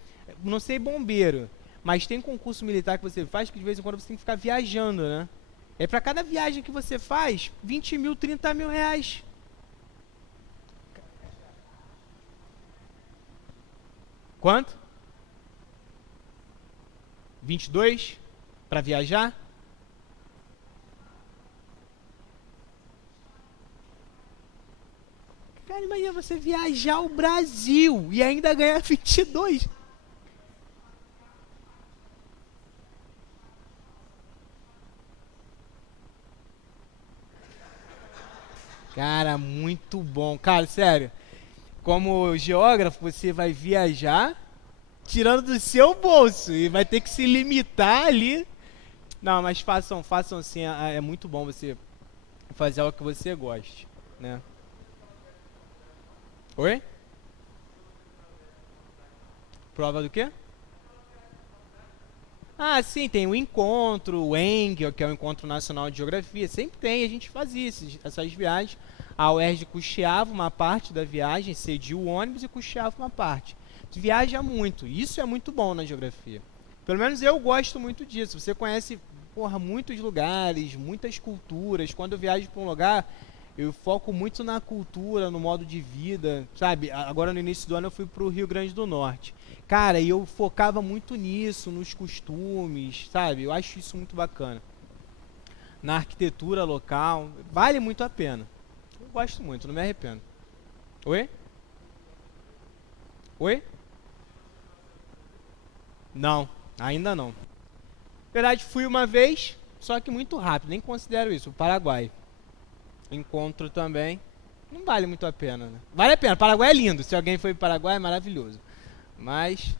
não sei, bombeiro, mas tem concurso militar que você faz que de vez em quando você tem que ficar viajando, né? É para cada viagem que você faz, 20 mil, 30 mil reais. Quanto? 22 para viajar? Cara, imagina você viajar o Brasil e ainda ganhar 22. Cara, muito bom. Cara, sério. Como geógrafo, você vai viajar tirando do seu bolso e vai ter que se limitar ali. Não, mas façam assim. É muito bom você fazer algo que você goste, né? Oi? Prova do quê? Ah, sim, tem o encontro, o ENG, que é o Encontro Nacional de Geografia. Sempre tem, a gente fazia essas viagens. A UERJ custeava uma parte da viagem, cedia o ônibus e custeava uma parte. Viaja muito, isso é muito bom na geografia. Pelo menos eu gosto muito disso. Você conhece, muitos lugares, muitas culturas. Quando eu viajo para um lugar, eu foco muito na cultura, no modo de vida, sabe? Agora no início do ano eu fui para o Rio Grande do Norte. Cara, e eu focava muito nisso, nos costumes, sabe? Eu acho isso muito bacana. na arquitetura local, vale muito a pena. Eu gosto muito, não me arrependo. Oi? Oi? Não, ainda não. Na verdade, fui uma vez, só que muito rápido, nem considero isso. O Paraguai. Encontro também. Não vale muito a pena, né? Vale a pena, Paraguai é lindo. Se alguém foi para o Paraguai, é maravilhoso. Mas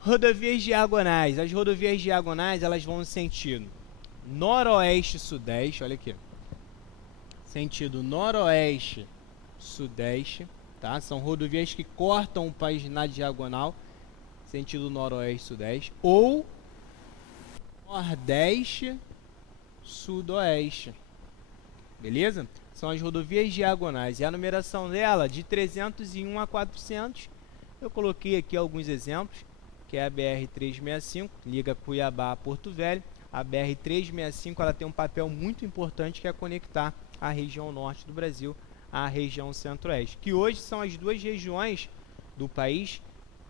rodovias diagonais. As rodovias diagonais, elas vão no sentido noroeste-sudeste, olha aqui. Sentido noroeste-sudeste, tá? São rodovias que cortam o país na diagonal, sentido noroeste-sudeste, ou nordeste-sudoeste. Beleza? São as rodovias diagonais. E a numeração dela, de 301 a 400, eu coloquei aqui alguns exemplos, que é a BR-365, liga Cuiabá a Porto Velho. A BR-365 ela tem um papel muito importante, que é conectar a região norte do Brasil à região centro-oeste, que hoje são as duas regiões do país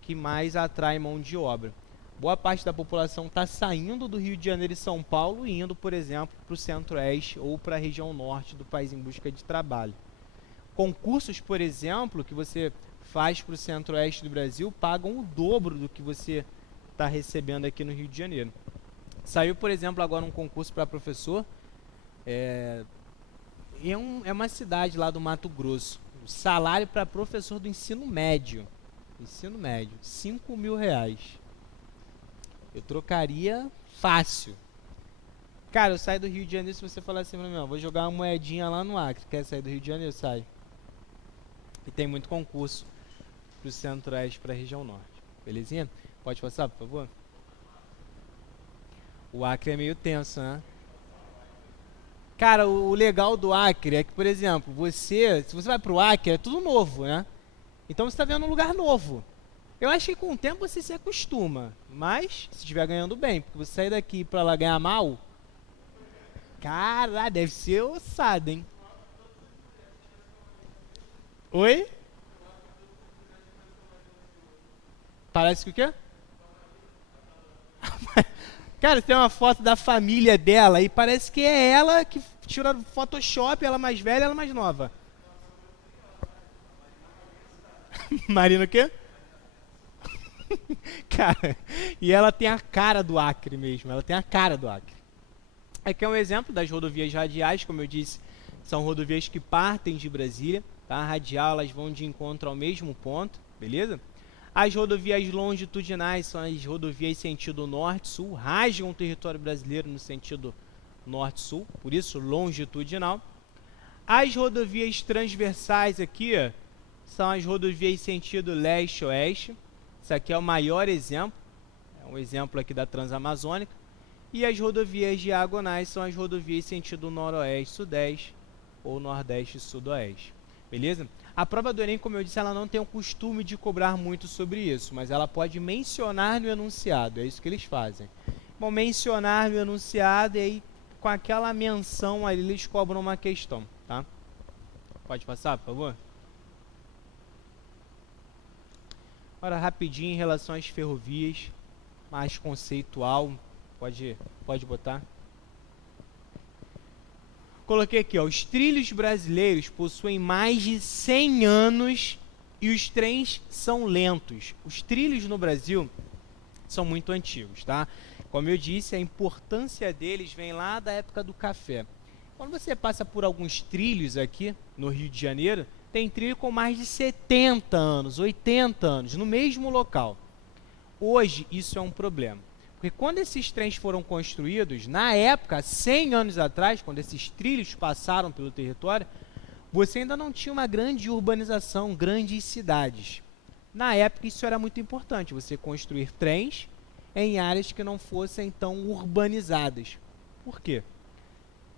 que mais atraem mão de obra. Boa parte da população está saindo do Rio de Janeiro e São Paulo e indo, por exemplo, para o centro-oeste ou para a região norte do país em busca de trabalho. Concursos, por exemplo, que você faz para o centro-oeste do Brasil pagam o dobro do que você está recebendo aqui no Rio de Janeiro. Saiu, por exemplo, agora um concurso para professor, é uma cidade lá do Mato Grosso. O salário para professor do ensino médio, R$ 5.000. Eu trocaria fácil. Cara, eu saio do Rio de Janeiro, se você falar assim pra mim, ó, vou jogar uma moedinha lá no Acre. Quer sair do Rio de Janeiro? Sai. E tem muito concurso pro centro-oeste, pra região norte. Belezinha? Pode passar, por favor? O Acre é meio tenso, né? Cara, o legal do Acre é que, por exemplo, se você vai pro Acre, é tudo novo, né? Então você tá vendo um lugar novo. Eu acho que com o tempo você se acostuma, mas se estiver ganhando bem, porque você sair daqui pra lá ganhar mal, cara, deve ser ossado, hein? Oi? Parece que o quê? Cara, tem uma foto da família dela e parece que é ela que tirou no Photoshop, ela mais velha, ela mais nova. Marina o quê? Cara, e ela tem a cara do Acre mesmo, ela tem a cara do Acre. Aqui é um exemplo das rodovias radiais, como eu disse, são rodovias que partem de Brasília, tá? A radial, elas vão de encontro ao mesmo ponto, beleza? As rodovias longitudinais são as rodovias sentido norte-sul, rasgam o território brasileiro no sentido norte-sul, por isso longitudinal. As rodovias transversais aqui são as rodovias sentido leste-oeste. Isso aqui é o maior exemplo, é um exemplo aqui da Transamazônica. E as rodovias diagonais são as rodovias sentido noroeste-sudeste ou nordeste-sudoeste. Beleza? A prova do Enem, como eu disse, ela não tem o costume de cobrar muito sobre isso, mas ela pode mencionar no enunciado, é isso que eles fazem. Bom, mencionar no enunciado e aí com aquela menção ali eles cobram uma questão, tá? Pode passar, por favor? Agora, rapidinho, em relação às ferrovias, mais conceitual, pode botar. Coloquei aqui, ó, os trilhos brasileiros possuem mais de 100 anos e os trens são lentos. Os trilhos no Brasil são muito antigos, tá? Como eu disse, a importância deles vem lá da época do café. Quando você passa por alguns trilhos aqui no Rio de Janeiro, tem trilho com mais de 70 anos, 80 anos, no mesmo local. Hoje, isso é um problema. Porque quando esses trens foram construídos, na época, 100 anos atrás, quando esses trilhos passaram pelo território, você ainda não tinha uma grande urbanização, grandes cidades. Na época, isso era muito importante, você construir trens em áreas que não fossem tão urbanizadas. Por quê?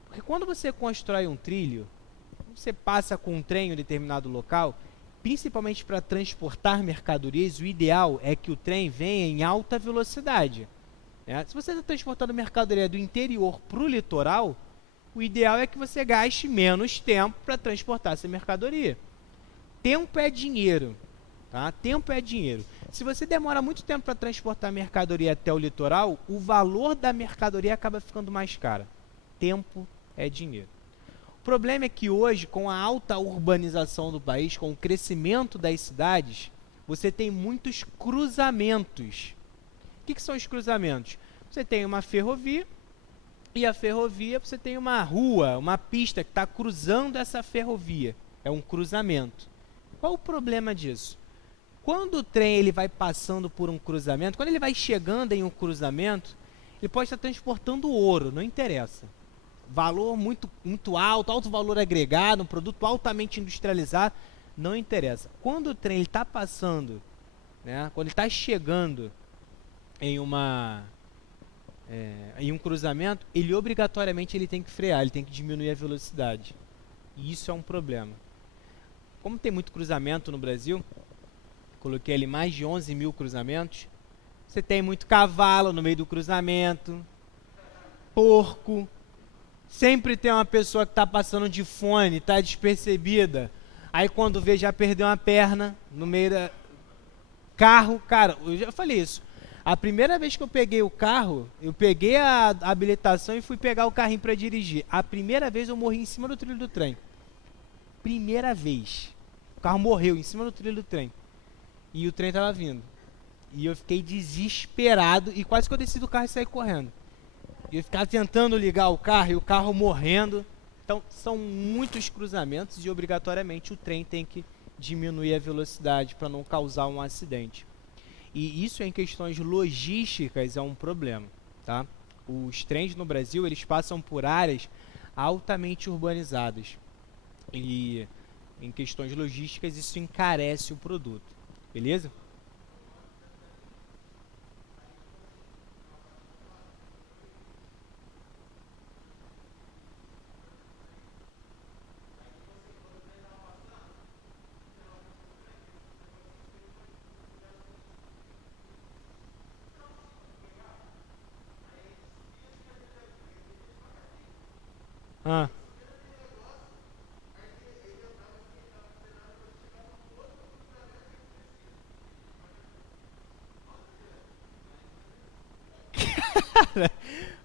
Porque quando você constrói um trilho, você passa com um trem em um determinado local, principalmente para transportar mercadorias, o ideal é que o trem venha em alta velocidade. Se você está transportando mercadoria do interior para o litoral, o ideal é que você gaste menos tempo para transportar essa mercadoria. Tempo é dinheiro, tá? Tempo é dinheiro. Se você demora muito tempo para transportar mercadoria até o litoral, o valor da mercadoria acaba ficando mais caro. tempo é dinheiro. O problema é que hoje, com a alta urbanização do país, com o crescimento das cidades, você tem muitos cruzamentos. O que são os cruzamentos? Você tem uma ferrovia, e a ferrovia você tem uma rua, uma pista que está cruzando essa ferrovia. É um cruzamento. Qual o problema disso? Quando o trem ele vai passando por um cruzamento, quando ele vai chegando em um cruzamento, ele pode estar transportando ouro, não interessa. Valor muito, muito alto, alto valor agregado, um produto altamente industrializado, não interessa. Quando o trem está passando, né, quando ele está chegando em em um cruzamento, ele obrigatoriamente ele tem que frear, ele tem que diminuir a velocidade. E isso é um problema. Como tem muito cruzamento no Brasil, coloquei ali mais de 11 mil cruzamentos, você tem muito cavalo no meio do cruzamento, porco, sempre tem uma pessoa que está passando de fone, está despercebida, aí quando vê já perdeu uma perna no meio da... Carro, cara, eu já falei isso. A primeira vez que eu peguei o carro, eu peguei a habilitação e fui pegar o carrinho para dirigir. A primeira vez eu morri em cima do trilho do trem. Primeira vez. O carro morreu em cima do trilho do trem. E o trem estava vindo. E eu fiquei desesperado e quase que eu desci do carro e saí correndo. E eu ficava tentando ligar o carro e o carro morrendo. Então, são muitos cruzamentos e obrigatoriamente o trem tem que diminuir a velocidade para não causar um acidente. E isso em questões logísticas é um problema, tá? Os trens no Brasil, eles passam por áreas altamente urbanizadas. E em questões logísticas, isso encarece o produto, beleza? Ah.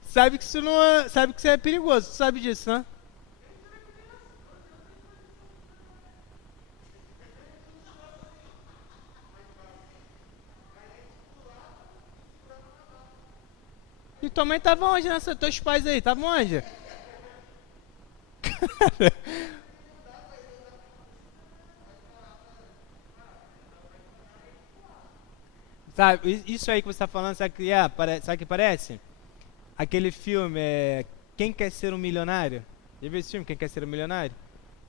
Sabe que isso não é, sabe que isso é perigoso, tu sabe disso, né? E tua mãe tava onde nessa? Teus pais aí, tava onde? Sabe, isso aí que você tá falando, sabe que, sabe o que parece? Aquele filme, Quem Quer Ser um Milionário? Já viu esse filme, Quem Quer Ser um Milionário?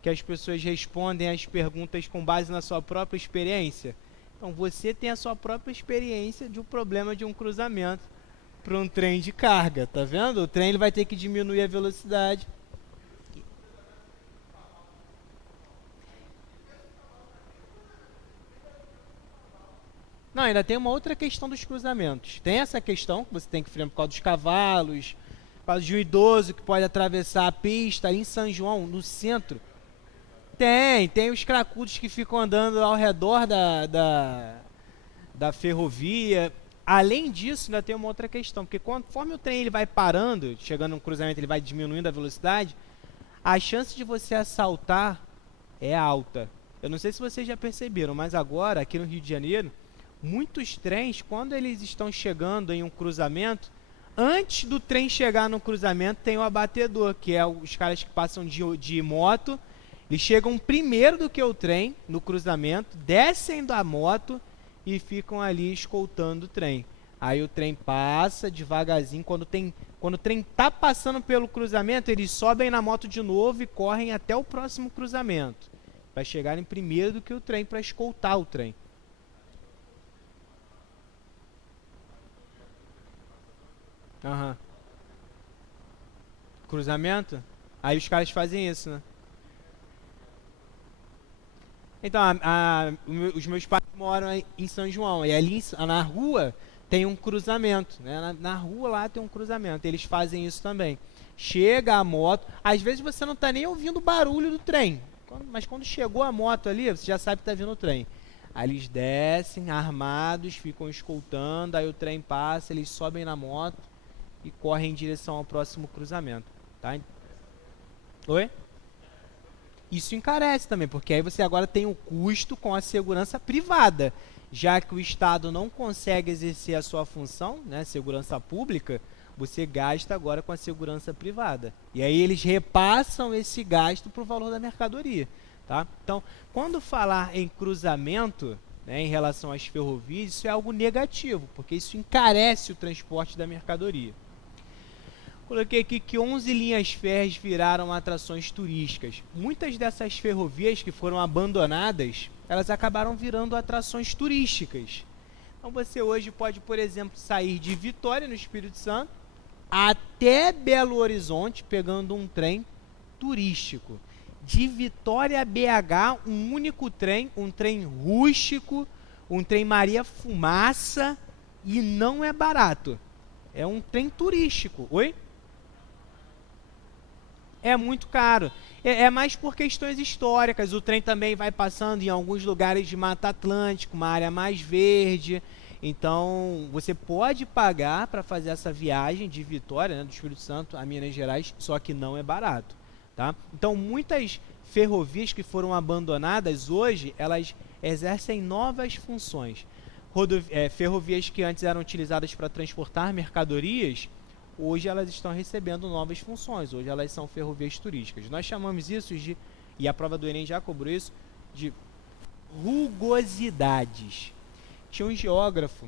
Que as pessoas respondem as perguntas com base na sua própria experiência. Então você tem a sua própria experiência de um problema de um cruzamento para um trem de carga, tá vendo? O trem ele vai ter que diminuir a velocidade. Não, ainda tem uma outra questão dos cruzamentos. Tem essa questão que você tem que frear por causa dos cavalos, por causa de um idoso que pode atravessar a pista ali em São João, no centro. Tem os cracudos que ficam andando ao redor da ferrovia. Além disso, ainda tem uma outra questão, porque conforme o trem ele vai parando, chegando no cruzamento, ele vai diminuindo a velocidade, a chance de você assaltar é alta. Eu não sei se vocês já perceberam, mas agora, aqui no Rio de Janeiro, muitos trens, quando eles estão chegando em um cruzamento, antes do trem chegar no cruzamento, tem o abatedor, que é os caras que passam de moto. Eles chegam primeiro do que o trem no cruzamento, descem da moto e ficam ali escoltando o trem. Aí o trem passa devagarzinho. Quando o trem está passando pelo cruzamento, eles sobem na moto de novo e correm até o próximo cruzamento, para chegarem primeiro do que o trem, para escoltar o trem. Aham. Cruzamento? Aí os caras fazem isso, né? Então, os meus pais moram em São João, e ali na rua tem um cruzamento, né? Na rua lá tem um cruzamento, eles fazem isso também. Chega a moto, às vezes você não está nem ouvindo o barulho do trem, mas quando chegou a moto ali, você já sabe que está vindo o trem. Aí eles descem armados, ficam escoltando, aí o trem passa, eles sobem na moto e correm em direção ao próximo cruzamento. Tá? Oi? Isso encarece também, porque aí você agora tem o custo com a segurança privada. Já que o Estado não consegue exercer a sua função, né, segurança pública, você gasta agora com a segurança privada. E aí eles repassam esse gasto para o valor da mercadoria. Tá? Então, quando falar em cruzamento, né, em relação às ferrovias, isso é algo negativo, porque isso encarece o transporte da mercadoria. Coloquei aqui que 11 linhas férreas viraram atrações turísticas. Muitas dessas ferrovias que foram abandonadas, elas acabaram virando atrações turísticas. Então você hoje pode, por exemplo, sair de Vitória, no Espírito Santo, até Belo Horizonte, pegando um trem turístico. De Vitória a BH, um único trem, um trem rústico, um trem Maria Fumaça, e não é barato. É um trem turístico. Oi? É muito caro. É mais por questões históricas. O trem também vai passando em alguns lugares de Mata Atlântica, uma área mais verde. Então, você pode pagar para fazer essa viagem de Vitória, né, do Espírito Santo a Minas Gerais, só que não é barato. Tá? Então, muitas ferrovias que foram abandonadas hoje, elas exercem novas funções. Ferrovias que antes eram utilizadas para transportar mercadorias, hoje elas estão recebendo novas funções. Hoje elas são ferrovias turísticas. Nós chamamos isso de, e a prova do Enem já cobrou isso, de rugosidades. Tinha um geógrafo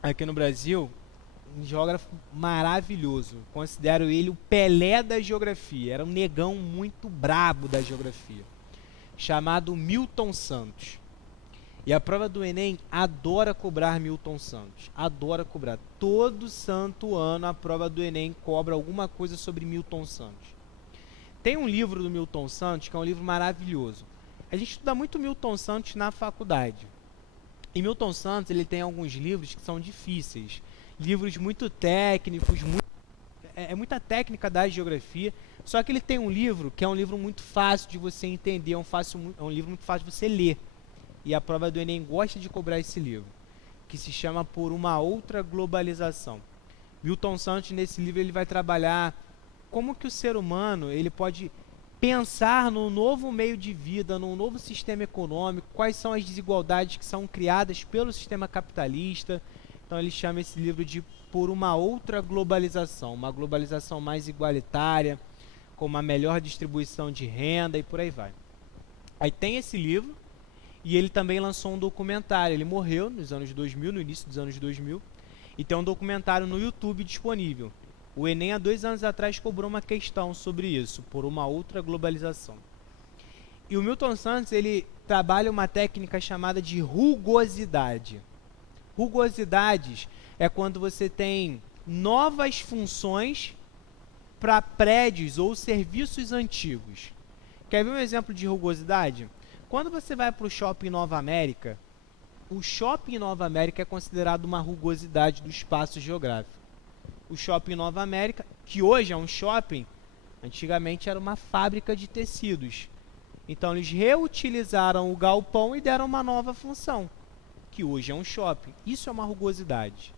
aqui no Brasil, um geógrafo maravilhoso. Considero ele o Pelé da geografia. Era um negão muito brabo da geografia, chamado Milton Santos. E a prova do Enem adora cobrar Milton Santos. Adora cobrar. Todo santo ano a prova do Enem cobra alguma coisa sobre Milton Santos. Tem um livro do Milton Santos que é um livro maravilhoso. A gente estuda muito Milton Santos na faculdade. E Milton Santos ele tem alguns livros que são difíceis. Livros muito técnicos, muita técnica da geografia. Só que ele tem um livro que é um livro muito fácil de você entender, é um livro muito fácil de você ler. E a prova do Enem gosta de cobrar esse livro, que se chama Por uma Outra Globalização. Milton Santos, nesse livro, ele vai trabalhar como que o ser humano ele pode pensar num novo meio de vida, num novo sistema econômico, quais são as desigualdades que são criadas pelo sistema capitalista. Então ele chama esse livro de Por uma Outra Globalização, uma globalização mais igualitária, com uma melhor distribuição de renda e por aí vai. Aí tem esse livro. E ele também lançou um documentário. Ele morreu nos anos 2000, no início dos anos 2000. E tem um documentário no YouTube disponível. O Enem, há 2 anos atrás, cobrou uma questão sobre isso, por uma outra globalização. E o Milton Santos, ele trabalha uma técnica chamada de rugosidade. Rugosidades é quando você tem novas funções para prédios ou serviços antigos. Quer ver um exemplo de rugosidade? Quando você vai para o Shopping Nova América, o Shopping Nova América é considerado uma rugosidade do espaço geográfico. O Shopping Nova América, que hoje é um shopping, antigamente era uma fábrica de tecidos. Então eles reutilizaram o galpão e deram uma nova função, que hoje é um shopping. Isso é uma rugosidade.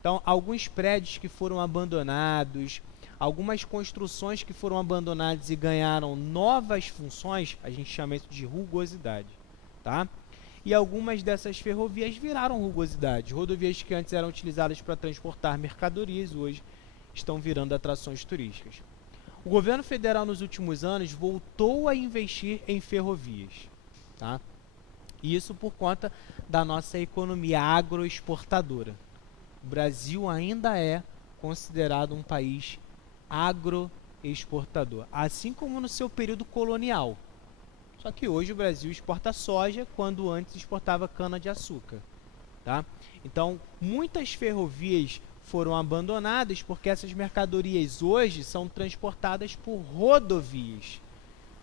Então, alguns prédios que foram abandonados, algumas construções que foram abandonadas e ganharam novas funções, a gente chama isso de rugosidade, tá? E algumas dessas ferrovias viraram rugosidade. Rodovias que antes eram utilizadas para transportar mercadorias, hoje estão virando atrações turísticas. O governo federal nos últimos anos voltou a investir em ferrovias, tá? Isso por conta da nossa economia agroexportadora. O Brasil ainda é considerado um país agroexportador, assim como no seu período colonial. Só que hoje o Brasil exporta soja, quando antes exportava cana-de-açúcar. Tá? Então, muitas ferrovias foram abandonadas porque essas mercadorias hoje são transportadas por rodovias.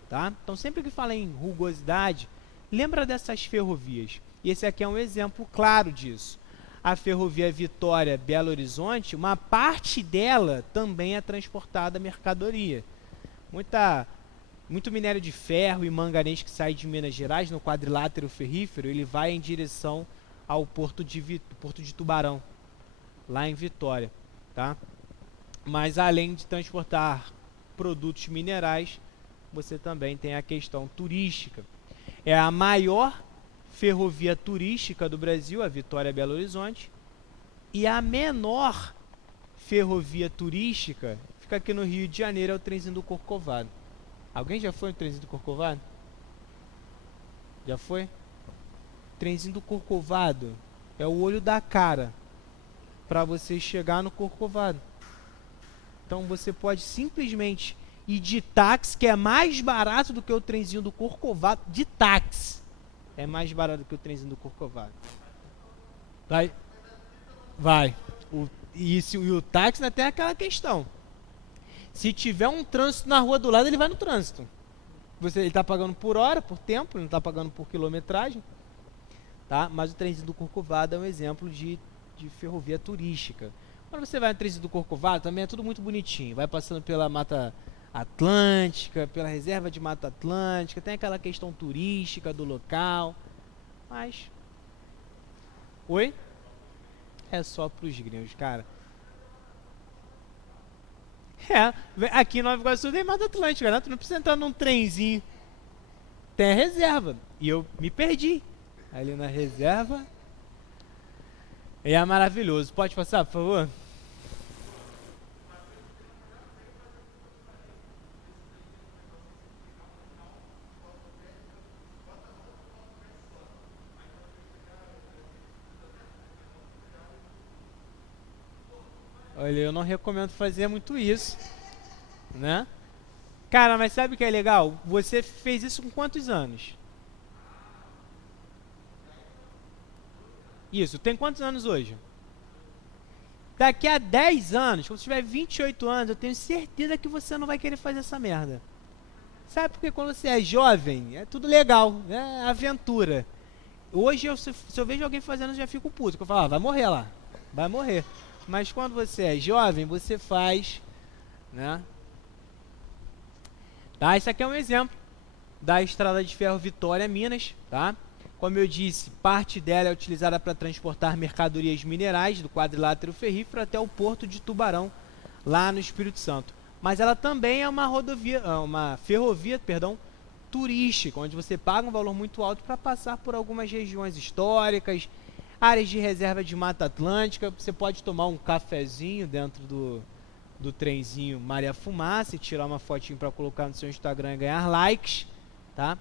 Tá? Então, sempre que fala em rugosidade, lembra dessas ferrovias. E esse aqui é um exemplo claro disso. A ferrovia Vitória-Belo Horizonte, uma parte dela também é transportada mercadoria. Muito minério de ferro e manganês que sai de Minas Gerais, no quadrilátero ferrífero, ele vai em direção ao porto de Tubarão, lá em Vitória. Tá? Mas além de transportar produtos minerais, você também tem a questão turística. É a maior ferrovia turística do Brasil, a Vitória Belo Horizonte, e a menor ferrovia turística fica aqui no Rio de Janeiro, é o trenzinho do Corcovado. Alguém já foi no trenzinho do Corcovado? Já foi? Trenzinho do Corcovado é o olho da cara para você chegar no Corcovado. Então você pode simplesmente ir de táxi, que é mais barato do que o trenzinho do Corcovado. De táxi é mais barato do que o trenzinho do Corcovado. Vai. E o táxi ainda tem aquela questão. Se tiver um trânsito na rua do lado, ele vai no trânsito. Ele está pagando por hora, por tempo, ele não está pagando por quilometragem. Tá? Mas o trenzinho do Corcovado é um exemplo de ferrovia turística. Quando você vai no trenzinho do Corcovado, também é tudo muito bonitinho. Vai passando pela Mata Atlântica, pela reserva de Mata Atlântica, tem aquela questão turística do local. Mas... Oi? É só pros gringos, cara. Aqui em Nova Iguaçu tem Mata Atlântica, né? Tu não precisa entrar num trenzinho. Tem a reserva. E eu me perdi ali na reserva. E é maravilhoso. Pode passar, por favor? Olha, eu não recomendo fazer muito isso, né? Cara, mas sabe o que é legal? Você fez isso com quantos anos? Isso, tem quantos anos hoje? Daqui a 10 anos, quando você tiver 28 anos, eu tenho certeza que você não vai querer fazer essa merda. Sabe porque quando você é jovem, é tudo legal, é aventura. Hoje, se eu vejo alguém fazendo, eu já fico puto. Porque eu falo, vai morrer lá, vai morrer. Mas quando você é jovem, você faz, né? Tá, isso aqui é um exemplo da estrada de ferro Vitória, Minas, tá? Como eu disse, parte dela é utilizada para transportar mercadorias minerais do quadrilátero ferrífero até o porto de Tubarão, lá no Espírito Santo. Mas ela também é uma ferrovia, turística, onde você paga um valor muito alto para passar por algumas regiões históricas, áreas de reserva de Mata Atlântica. Você pode tomar um cafezinho dentro do trenzinho Maria Fumaça e tirar uma fotinho para colocar no seu Instagram e ganhar likes, tá?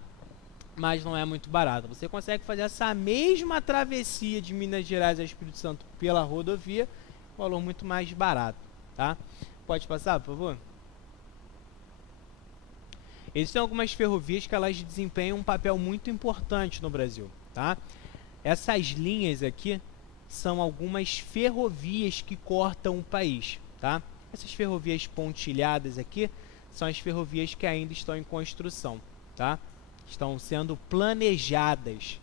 Mas não é muito barato. Você consegue fazer essa mesma travessia de Minas Gerais ao Espírito Santo pela rodovia, valor muito mais barato, tá? Pode passar, por favor? Existem algumas ferrovias que elas desempenham um papel muito importante no Brasil, tá? Essas linhas aqui são algumas ferrovias que cortam o país, tá? Essas ferrovias pontilhadas aqui são as ferrovias que ainda estão em construção, tá? Estão sendo planejadas.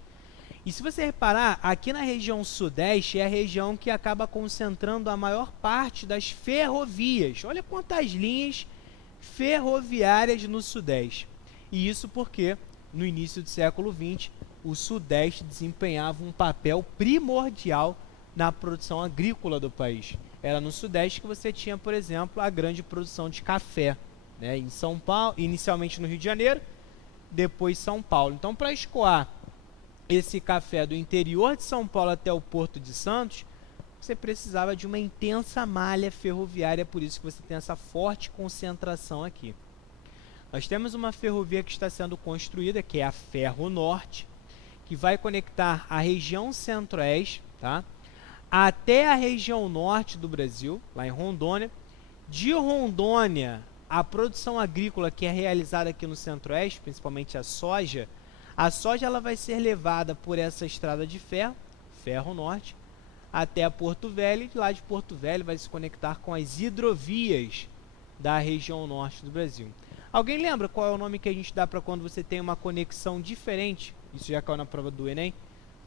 E se você reparar, aqui na região sudeste é a região que acaba concentrando a maior parte das ferrovias. Olha quantas linhas ferroviárias no sudeste. E isso porque no início do século XX o sudeste desempenhava um papel primordial na produção agrícola do país. Era no sudeste que você tinha, por exemplo, a grande produção de café, né? Em São Paulo, inicialmente no Rio de Janeiro, depois São Paulo. Então, para escoar esse café do interior de São Paulo até o Porto de Santos, você precisava de uma intensa malha ferroviária, por isso que você tem essa forte concentração aqui. Nós temos uma ferrovia que está sendo construída, que é a Ferro Norte, que vai conectar a região centro-oeste, tá, até a região norte do Brasil, lá em Rondônia. De Rondônia, a produção agrícola que é realizada aqui no centro-oeste, principalmente a soja ela vai ser levada por essa estrada de ferro, Ferro Norte, até a Porto Velho, e de lá de Porto Velho vai se conectar com as hidrovias da região norte do Brasil. Alguém lembra qual é o nome que a gente dá para quando você tem uma conexão diferente? Isso já caiu na prova do Enem.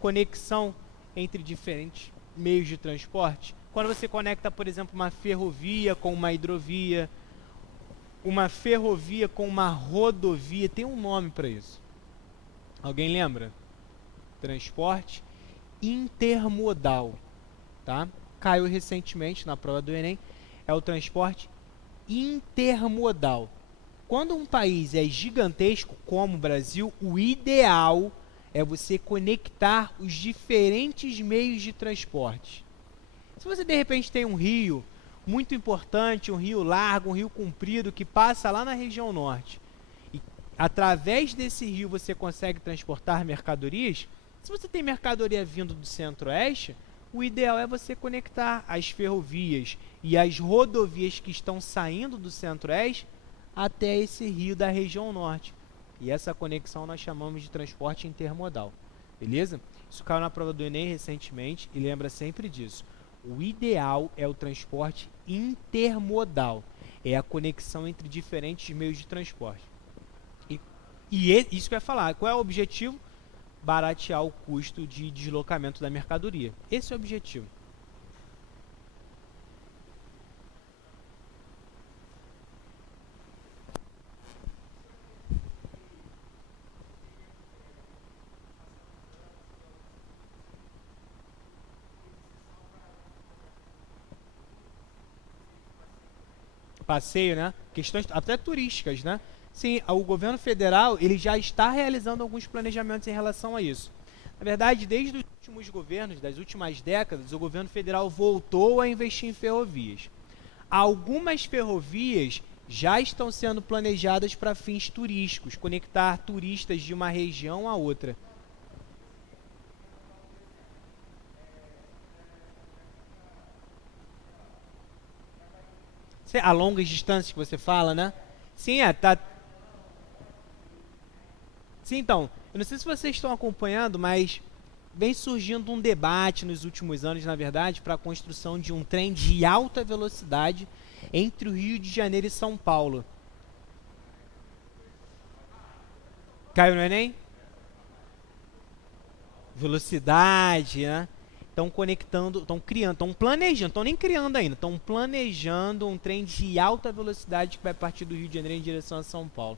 Conexão entre diferentes meios de transporte. Quando você conecta, por exemplo, uma ferrovia com uma hidrovia, uma ferrovia com uma rodovia, tem um nome para isso. Alguém lembra? Transporte intermodal, tá? Caiu recentemente na prova do Enem. É o transporte intermodal. Quando um país é gigantesco, como o Brasil, o ideal é você conectar os diferentes meios de transporte. Se você de repente tem um rio muito importante, um rio largo, um rio comprido que passa lá na região norte, e através desse rio você consegue transportar mercadorias, se você tem mercadoria vindo do centro-oeste, o ideal é você conectar as ferrovias e as rodovias que estão saindo do centro-oeste até esse rio da região norte. E essa conexão nós chamamos de transporte intermodal. Beleza? Isso caiu na prova do Enem recentemente e lembra sempre disso. O ideal é o transporte intermodal. É a conexão entre diferentes meios de transporte. Isso que eu ia falar. Qual é o objetivo? Baratear o custo de deslocamento da mercadoria. Esse é o objetivo. Passeio, né? Questões até turísticas, né? Sim, o governo federal ele já está realizando alguns planejamentos em relação a isso. Na verdade, desde os últimos governos, das últimas décadas, o governo federal voltou a investir em ferrovias. Algumas ferrovias já estão sendo planejadas para fins turísticos, conectar turistas de uma região a outra. A longas distâncias que você fala, né? Sim, tá. Sim, então, eu não sei se vocês estão acompanhando, mas vem surgindo um debate nos últimos anos, na verdade, para a construção de um trem de alta velocidade entre o Rio de Janeiro e São Paulo. Caiu no Enem? Velocidade, né? Estão conectando, estão criando, estão planejando, estão nem criando ainda, estão planejando um trem de alta velocidade que vai partir do Rio de Janeiro em direção a São Paulo,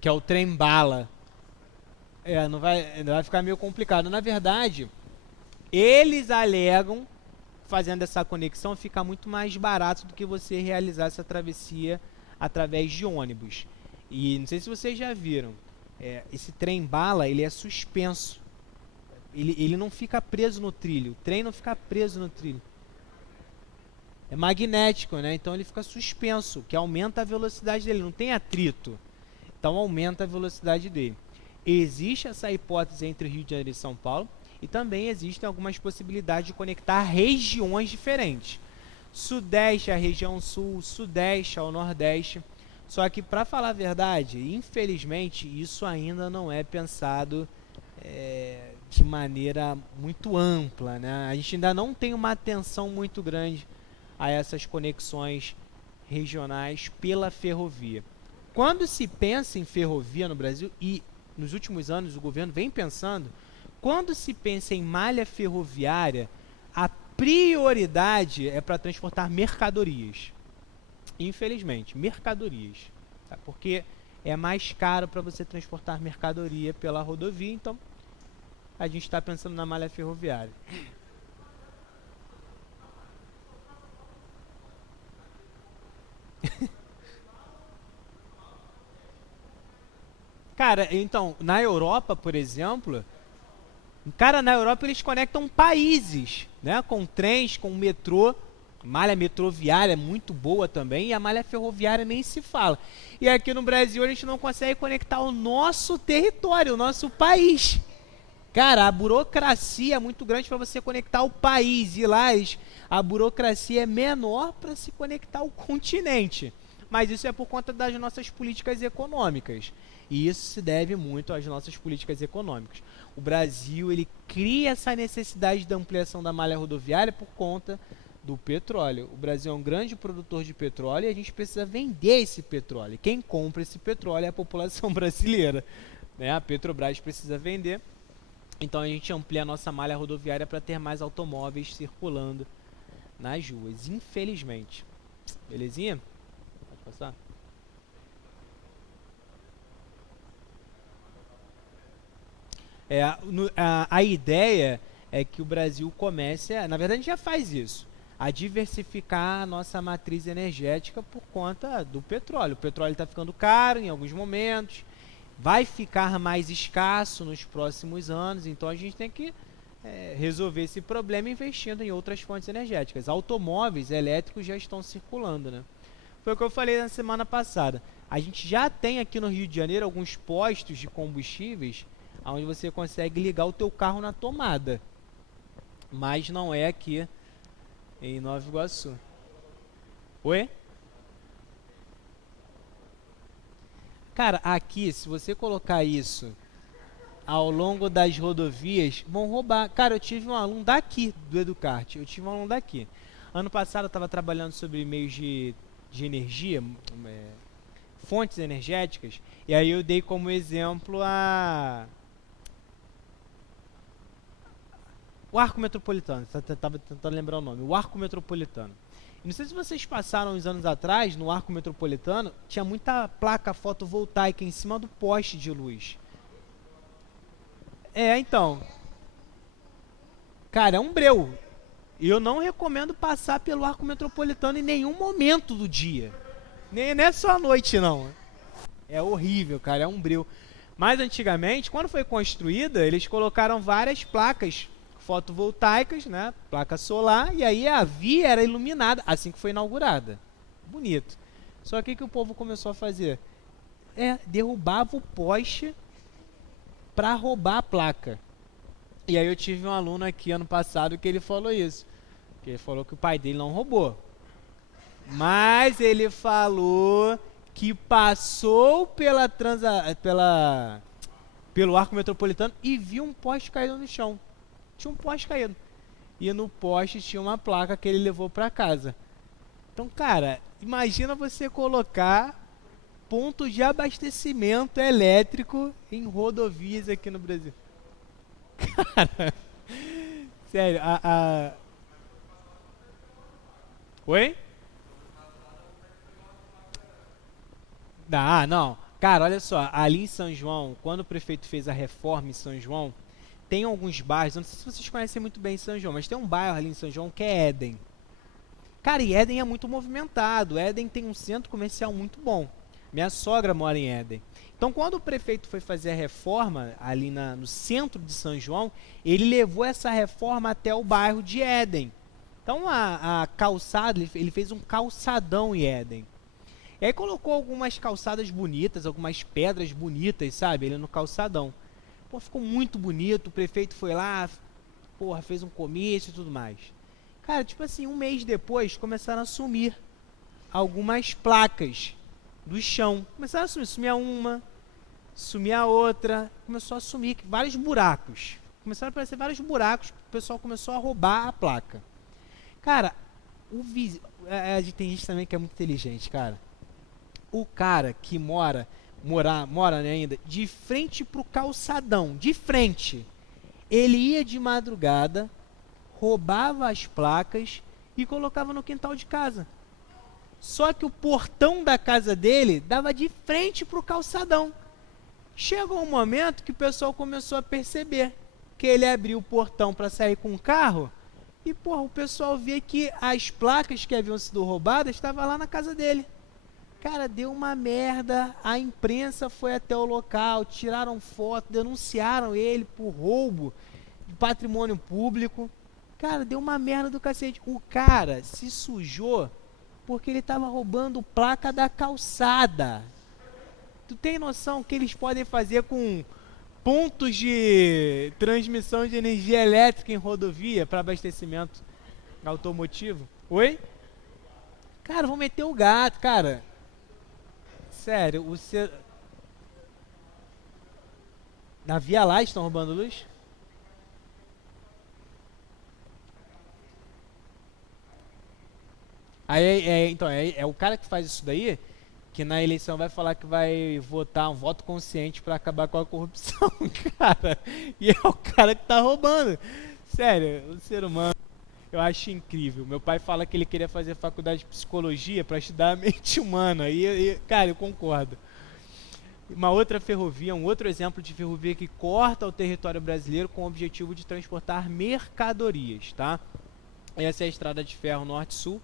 que é o trem bala. Não vai ficar meio complicado. Na verdade, eles alegam, fazendo essa conexão, fica muito mais barato do que você realizar essa travessia através de ônibus. E não sei se vocês já viram, esse trem bala, ele é suspenso. Ele não fica preso no trilho. O trem não fica preso no trilho. É magnético, né? Então ele fica suspenso, que aumenta a velocidade dele. Não tem atrito. Então aumenta a velocidade dele. Existe essa hipótese entre Rio de Janeiro e São Paulo. E também existem algumas possibilidades de conectar regiões diferentes. Sudeste à região sul, sudeste ao nordeste. Só que, para falar a verdade, infelizmente, isso ainda não é pensado de maneira muito ampla, né? A gente ainda não tem uma atenção muito grande a essas conexões regionais pela ferrovia. Quando se pensa em ferrovia no Brasil, e nos últimos anos o governo vem pensando, quando se pensa em malha ferroviária, a prioridade é para transportar mercadorias. Infelizmente, mercadorias. Tá? Porque é mais caro para você transportar mercadoria pela rodovia, então a gente está pensando na malha ferroviária. Cara, então, na Europa, por exemplo, na Europa eles conectam países, né? Com trens, com metrô. Malha metroviária é muito boa também, e a malha ferroviária nem se fala. E aqui no Brasil a gente não consegue conectar o nosso território, o nosso país. Cara, a burocracia é muito grande para você conectar o país, e lá a burocracia é menor para se conectar ao continente. Mas isso é por conta das nossas políticas econômicas. E isso se deve muito às nossas políticas econômicas. O Brasil ele cria essa necessidade da ampliação da malha rodoviária por conta do petróleo. O Brasil é um grande produtor de petróleo e a gente precisa vender esse petróleo. Quem compra esse petróleo é a população brasileira, né? A Petrobras precisa vender. Então a gente amplia a nossa malha rodoviária para ter mais automóveis circulando nas ruas, infelizmente. Belezinha? Pode passar? A ideia é que o Brasil comece, na verdade já faz isso, a diversificar a nossa matriz energética por conta do petróleo. O petróleo está ficando caro em alguns momentos, vai ficar mais escasso nos próximos anos, então a gente tem que resolver esse problema investindo em outras fontes energéticas. Automóveis elétricos já estão circulando, né? Foi o que eu falei na semana passada. A gente já tem aqui no Rio de Janeiro alguns postos de combustíveis onde você consegue ligar o teu carro na tomada, mas não é aqui em Nova Iguaçu. Oi? Cara, aqui, se você colocar isso ao longo das rodovias, vão roubar. Cara, eu tive um aluno daqui, do Educart. Eu tive um aluno daqui. Ano passado eu estava trabalhando sobre meios de energia, fontes energéticas, e aí eu dei como exemplo o Arco Metropolitano. Estava tentando lembrar o nome. O Arco Metropolitano. Não sei se vocês passaram uns anos atrás, no Arco Metropolitano, tinha muita placa fotovoltaica em cima do poste de luz. Então, cara, é um breu. E eu não recomendo passar pelo Arco Metropolitano em nenhum momento do dia. Nem é só à noite, não. É horrível, cara, é um breu. Mas antigamente, quando foi construída, eles colocaram várias placas fotovoltaicas, né? Placa solar, e aí a via era iluminada assim que foi inaugurada. Bonito. Só que o que o povo começou a fazer? Derrubava o poste para roubar a placa. E aí eu tive um aluno aqui ano passado que ele falou isso. Que ele falou que o pai dele não roubou. Mas ele falou que passou pelo Arco Metropolitano e viu um poste caído no chão. Tinha um poste caído. E no poste tinha uma placa que ele levou para casa. Então, cara, imagina você colocar pontos de abastecimento elétrico em rodovias aqui no Brasil. Cara, sério, Oi? Não. Cara, olha só, ali em São João, quando o prefeito fez a reforma em São João, tem alguns bairros, eu não sei se vocês conhecem muito bem São João, mas tem um bairro ali em São João que é Éden. Cara, e Éden é muito movimentado, Éden tem um centro comercial muito bom. Minha sogra mora em Éden. Então, quando o prefeito foi fazer a reforma ali no centro de São João, ele levou essa reforma até o bairro de Éden. Então, a calçada, ele fez um calçadão em Éden. E aí colocou algumas calçadas bonitas, algumas pedras bonitas, sabe, ali no calçadão. Pô, ficou muito bonito, o prefeito foi lá, porra, fez um comício e tudo mais. Cara, tipo assim, um mês depois, começaram a sumir algumas placas do chão. Começaram a sumir, sumia uma, sumia a outra, começou a sumir vários buracos. Começaram a aparecer vários buracos, o pessoal começou a roubar a placa. Cara, tem gente também que é muito inteligente, cara. O cara que mora né, ainda, de frente pro calçadão, de frente, ele ia de madrugada, roubava as placas e colocava no quintal de casa. Só que o portão da casa dele dava de frente pro calçadão. Chegou um momento que o pessoal começou a perceber que ele abriu o portão para sair com o carro e, porra, o pessoal via que as placas que haviam sido roubadas estavam lá na casa dele. Cara, deu uma merda, a imprensa foi até o local, tiraram foto, denunciaram ele por roubo de patrimônio público. Cara, deu uma merda do cacete. O cara se sujou porque ele estava roubando placa da calçada. Tu tem noção que eles podem fazer com pontos de transmissão de energia elétrica em rodovia para abastecimento automotivo? Oi? Cara, vão meter o gato, cara. Sério, na Via Láctea estão roubando luz? Então, é o cara que faz isso daí que na eleição vai falar que vai votar um voto consciente para acabar com a corrupção, cara. E é o cara que tá roubando. Sério, o ser humano, eu acho incrível. Meu pai fala que ele queria fazer faculdade de psicologia para estudar a mente humana. Cara, eu concordo. Uma outra ferrovia, um outro exemplo de ferrovia que corta o território brasileiro com o objetivo de transportar mercadorias, tá? Essa é a estrada de ferro norte-sul.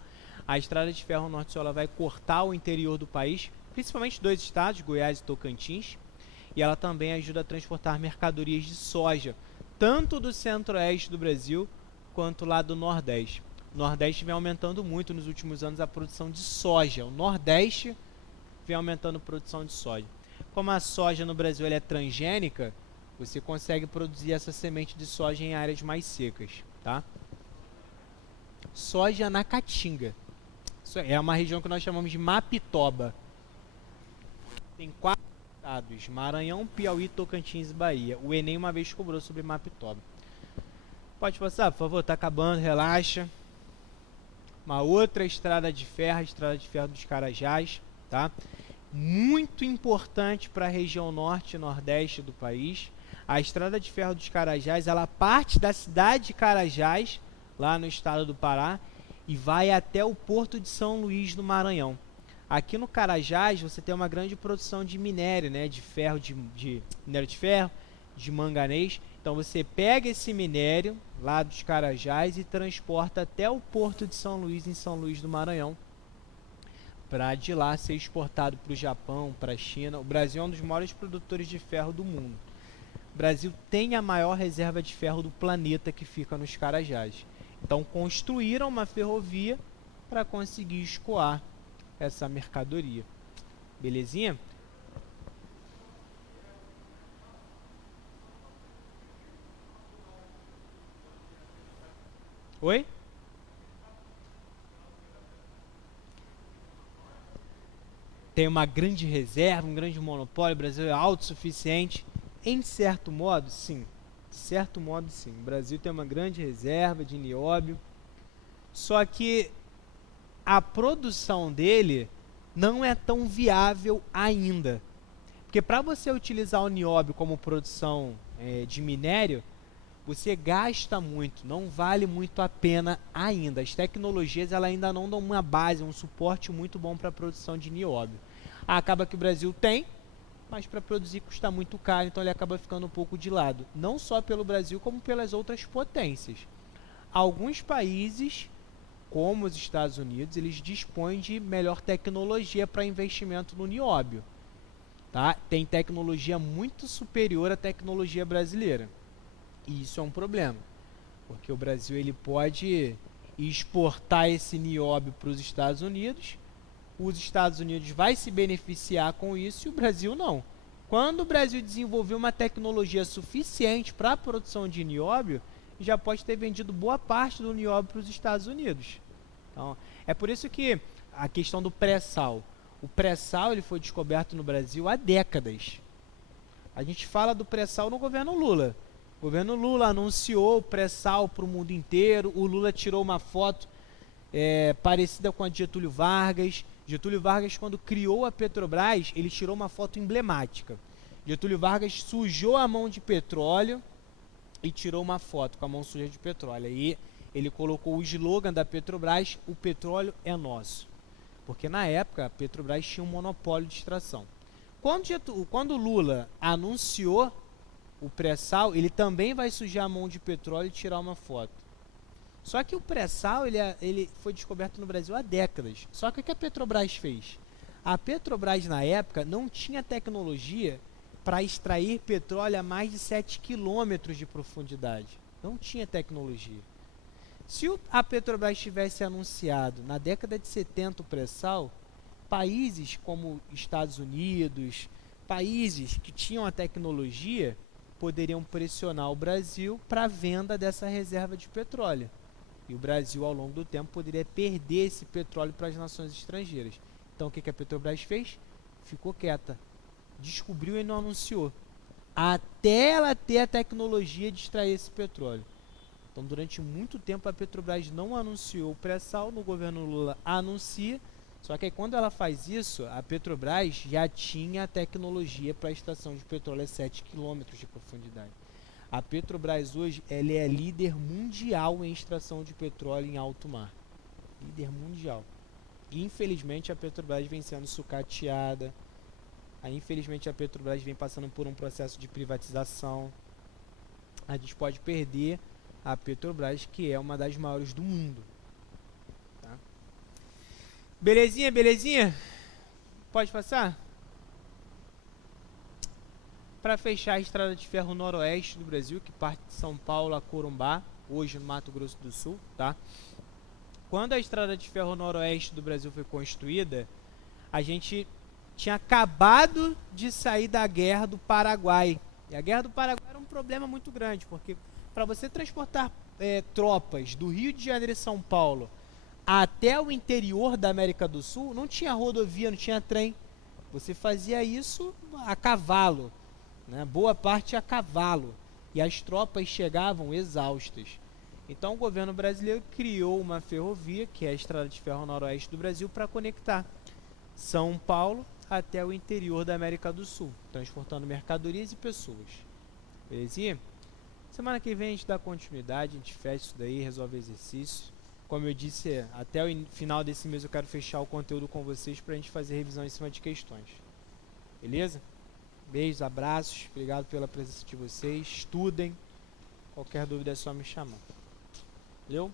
A estrada de ferro norte-sul ela vai cortar o interior do país, principalmente dois estados, Goiás e Tocantins, e ela também ajuda a transportar mercadorias de soja, tanto do centro-oeste do Brasil quanto lá do nordeste. O nordeste vem aumentando muito nos últimos anos a produção de soja. O nordeste vem aumentando a produção de soja. Como a soja no Brasil ela é transgênica, você consegue produzir essa semente de soja em áreas mais secas, tá? Soja na Caatinga. Isso é uma região que nós chamamos de Mapitoba. Tem 4 estados: Maranhão, Piauí, Tocantins e Bahia. O Enem uma vez cobrou sobre Mapitoba. Pode passar, por favor, tá acabando, relaxa. Uma outra estrada de ferro, a estrada de ferro dos Carajás, tá? Muito importante para a região norte e nordeste do país. A estrada de ferro dos Carajás, ela parte da cidade de Carajás, lá no estado do Pará, e vai até o porto de São Luís, no Maranhão. Aqui no Carajás você tem uma grande produção de minério, né, de ferro, de minério de ferro, de manganês. Então você pega esse minério lá dos Carajás e transporta até o porto de São Luís, em São Luís do Maranhão, para de lá ser exportado para o Japão, para a China. O Brasil é um dos maiores produtores de ferro do mundo. O Brasil tem a maior reserva de ferro do planeta, que fica nos Carajás. Então construíram uma ferrovia para conseguir escoar essa mercadoria. Belezinha? Oi? Tem uma grande reserva, um grande monopólio, o Brasil é autossuficiente. Em certo modo, sim. De certo modo, sim. O Brasil tem uma grande reserva de nióbio. Só que a produção dele não é tão viável ainda. Porque para você utilizar o nióbio como produção de minério, você gasta muito, não vale muito a pena ainda. As tecnologias ela ainda não dão uma base, um suporte muito bom para a produção de nióbio. Acaba que o Brasil tem, mas para produzir custa muito caro, então ele acaba ficando um pouco de lado. Não só pelo Brasil, como pelas outras potências. Alguns países, como os Estados Unidos, eles dispõem de melhor tecnologia para investimento no nióbio. Tá? Tem tecnologia muito superior à tecnologia brasileira. E isso é um problema, porque o Brasil ele pode exportar esse nióbio para os Estados Unidos vai se beneficiar com isso e o Brasil não. Quando o Brasil desenvolver uma tecnologia suficiente para a produção de nióbio, já pode ter vendido boa parte do nióbio para os Estados Unidos. Então, é por isso que a questão do pré-sal. O pré-sal ele foi descoberto no Brasil há décadas. A gente fala do pré-sal no governo Lula. O governo Lula anunciou o pré-sal para o mundo inteiro. O Lula tirou uma foto parecida com a de Getúlio Vargas. Getúlio Vargas, quando criou a Petrobras, ele tirou uma foto emblemática. Getúlio Vargas sujou a mão de petróleo e tirou uma foto com a mão suja de petróleo. Aí ele colocou o slogan da Petrobras: o petróleo é nosso. Porque na época a Petrobras tinha um monopólio de extração. Quando Lula anunciou o pré-sal, ele também vai sujar a mão de petróleo e tirar uma foto. Só que o pré-sal ele foi descoberto no Brasil há décadas. Só que o que a Petrobras fez? A Petrobras na época não tinha tecnologia para extrair petróleo a mais de 7 quilômetros de profundidade. Não tinha tecnologia. Se a Petrobras tivesse anunciado na década de 70 o pré-sal, países como Estados Unidos, países que tinham a tecnologia, poderiam pressionar o Brasil para a venda dessa reserva de petróleo. E o Brasil, ao longo do tempo, poderia perder esse petróleo para as nações estrangeiras. Então, o que a Petrobras fez? Ficou quieta. Descobriu e não anunciou. Até ela ter a tecnologia de extrair esse petróleo. Então, durante muito tempo, a Petrobras não anunciou o pré-sal. No governo Lula, anuncia. Só que aí, quando ela faz isso, a Petrobras já tinha a tecnologia para a extração de petróleo a 7 quilômetros de profundidade. A Petrobras hoje ela é líder mundial em extração de petróleo em alto mar. Líder mundial. E, infelizmente, a Petrobras vem sendo sucateada. Infelizmente, a Petrobras vem passando por um processo de privatização. A gente pode perder a Petrobras, que é uma das maiores do mundo. Tá? Belezinha, belezinha? Pode passar? Para fechar, a estrada de ferro noroeste do Brasil, que parte de São Paulo a Corumbá, hoje no Mato Grosso do Sul, tá? Quando a estrada de ferro noroeste do Brasil foi construída, a gente tinha acabado de sair da guerra do Paraguai. E a guerra do Paraguai era um problema muito grande, porque para você transportar tropas do Rio de Janeiro e São Paulo até o interior da América do Sul, não tinha rodovia, não tinha trem. Você fazia isso a cavalo, né? Boa parte a cavalo. E as tropas chegavam exaustas. Então o governo brasileiro criou uma ferrovia, que é a Estrada de Ferro Noroeste do Brasil, para conectar São Paulo até o interior da América do Sul, transportando mercadorias e pessoas. Belezinha? Semana que vem a gente dá continuidade, a gente fecha isso daí, resolve exercício. Como eu disse, até o final desse mês eu quero fechar o conteúdo com vocês para a gente fazer revisão em cima de questões. Beleza? Beijos, abraços, obrigado pela presença de vocês. Estudem. Qualquer dúvida é só me chamar. Valeu?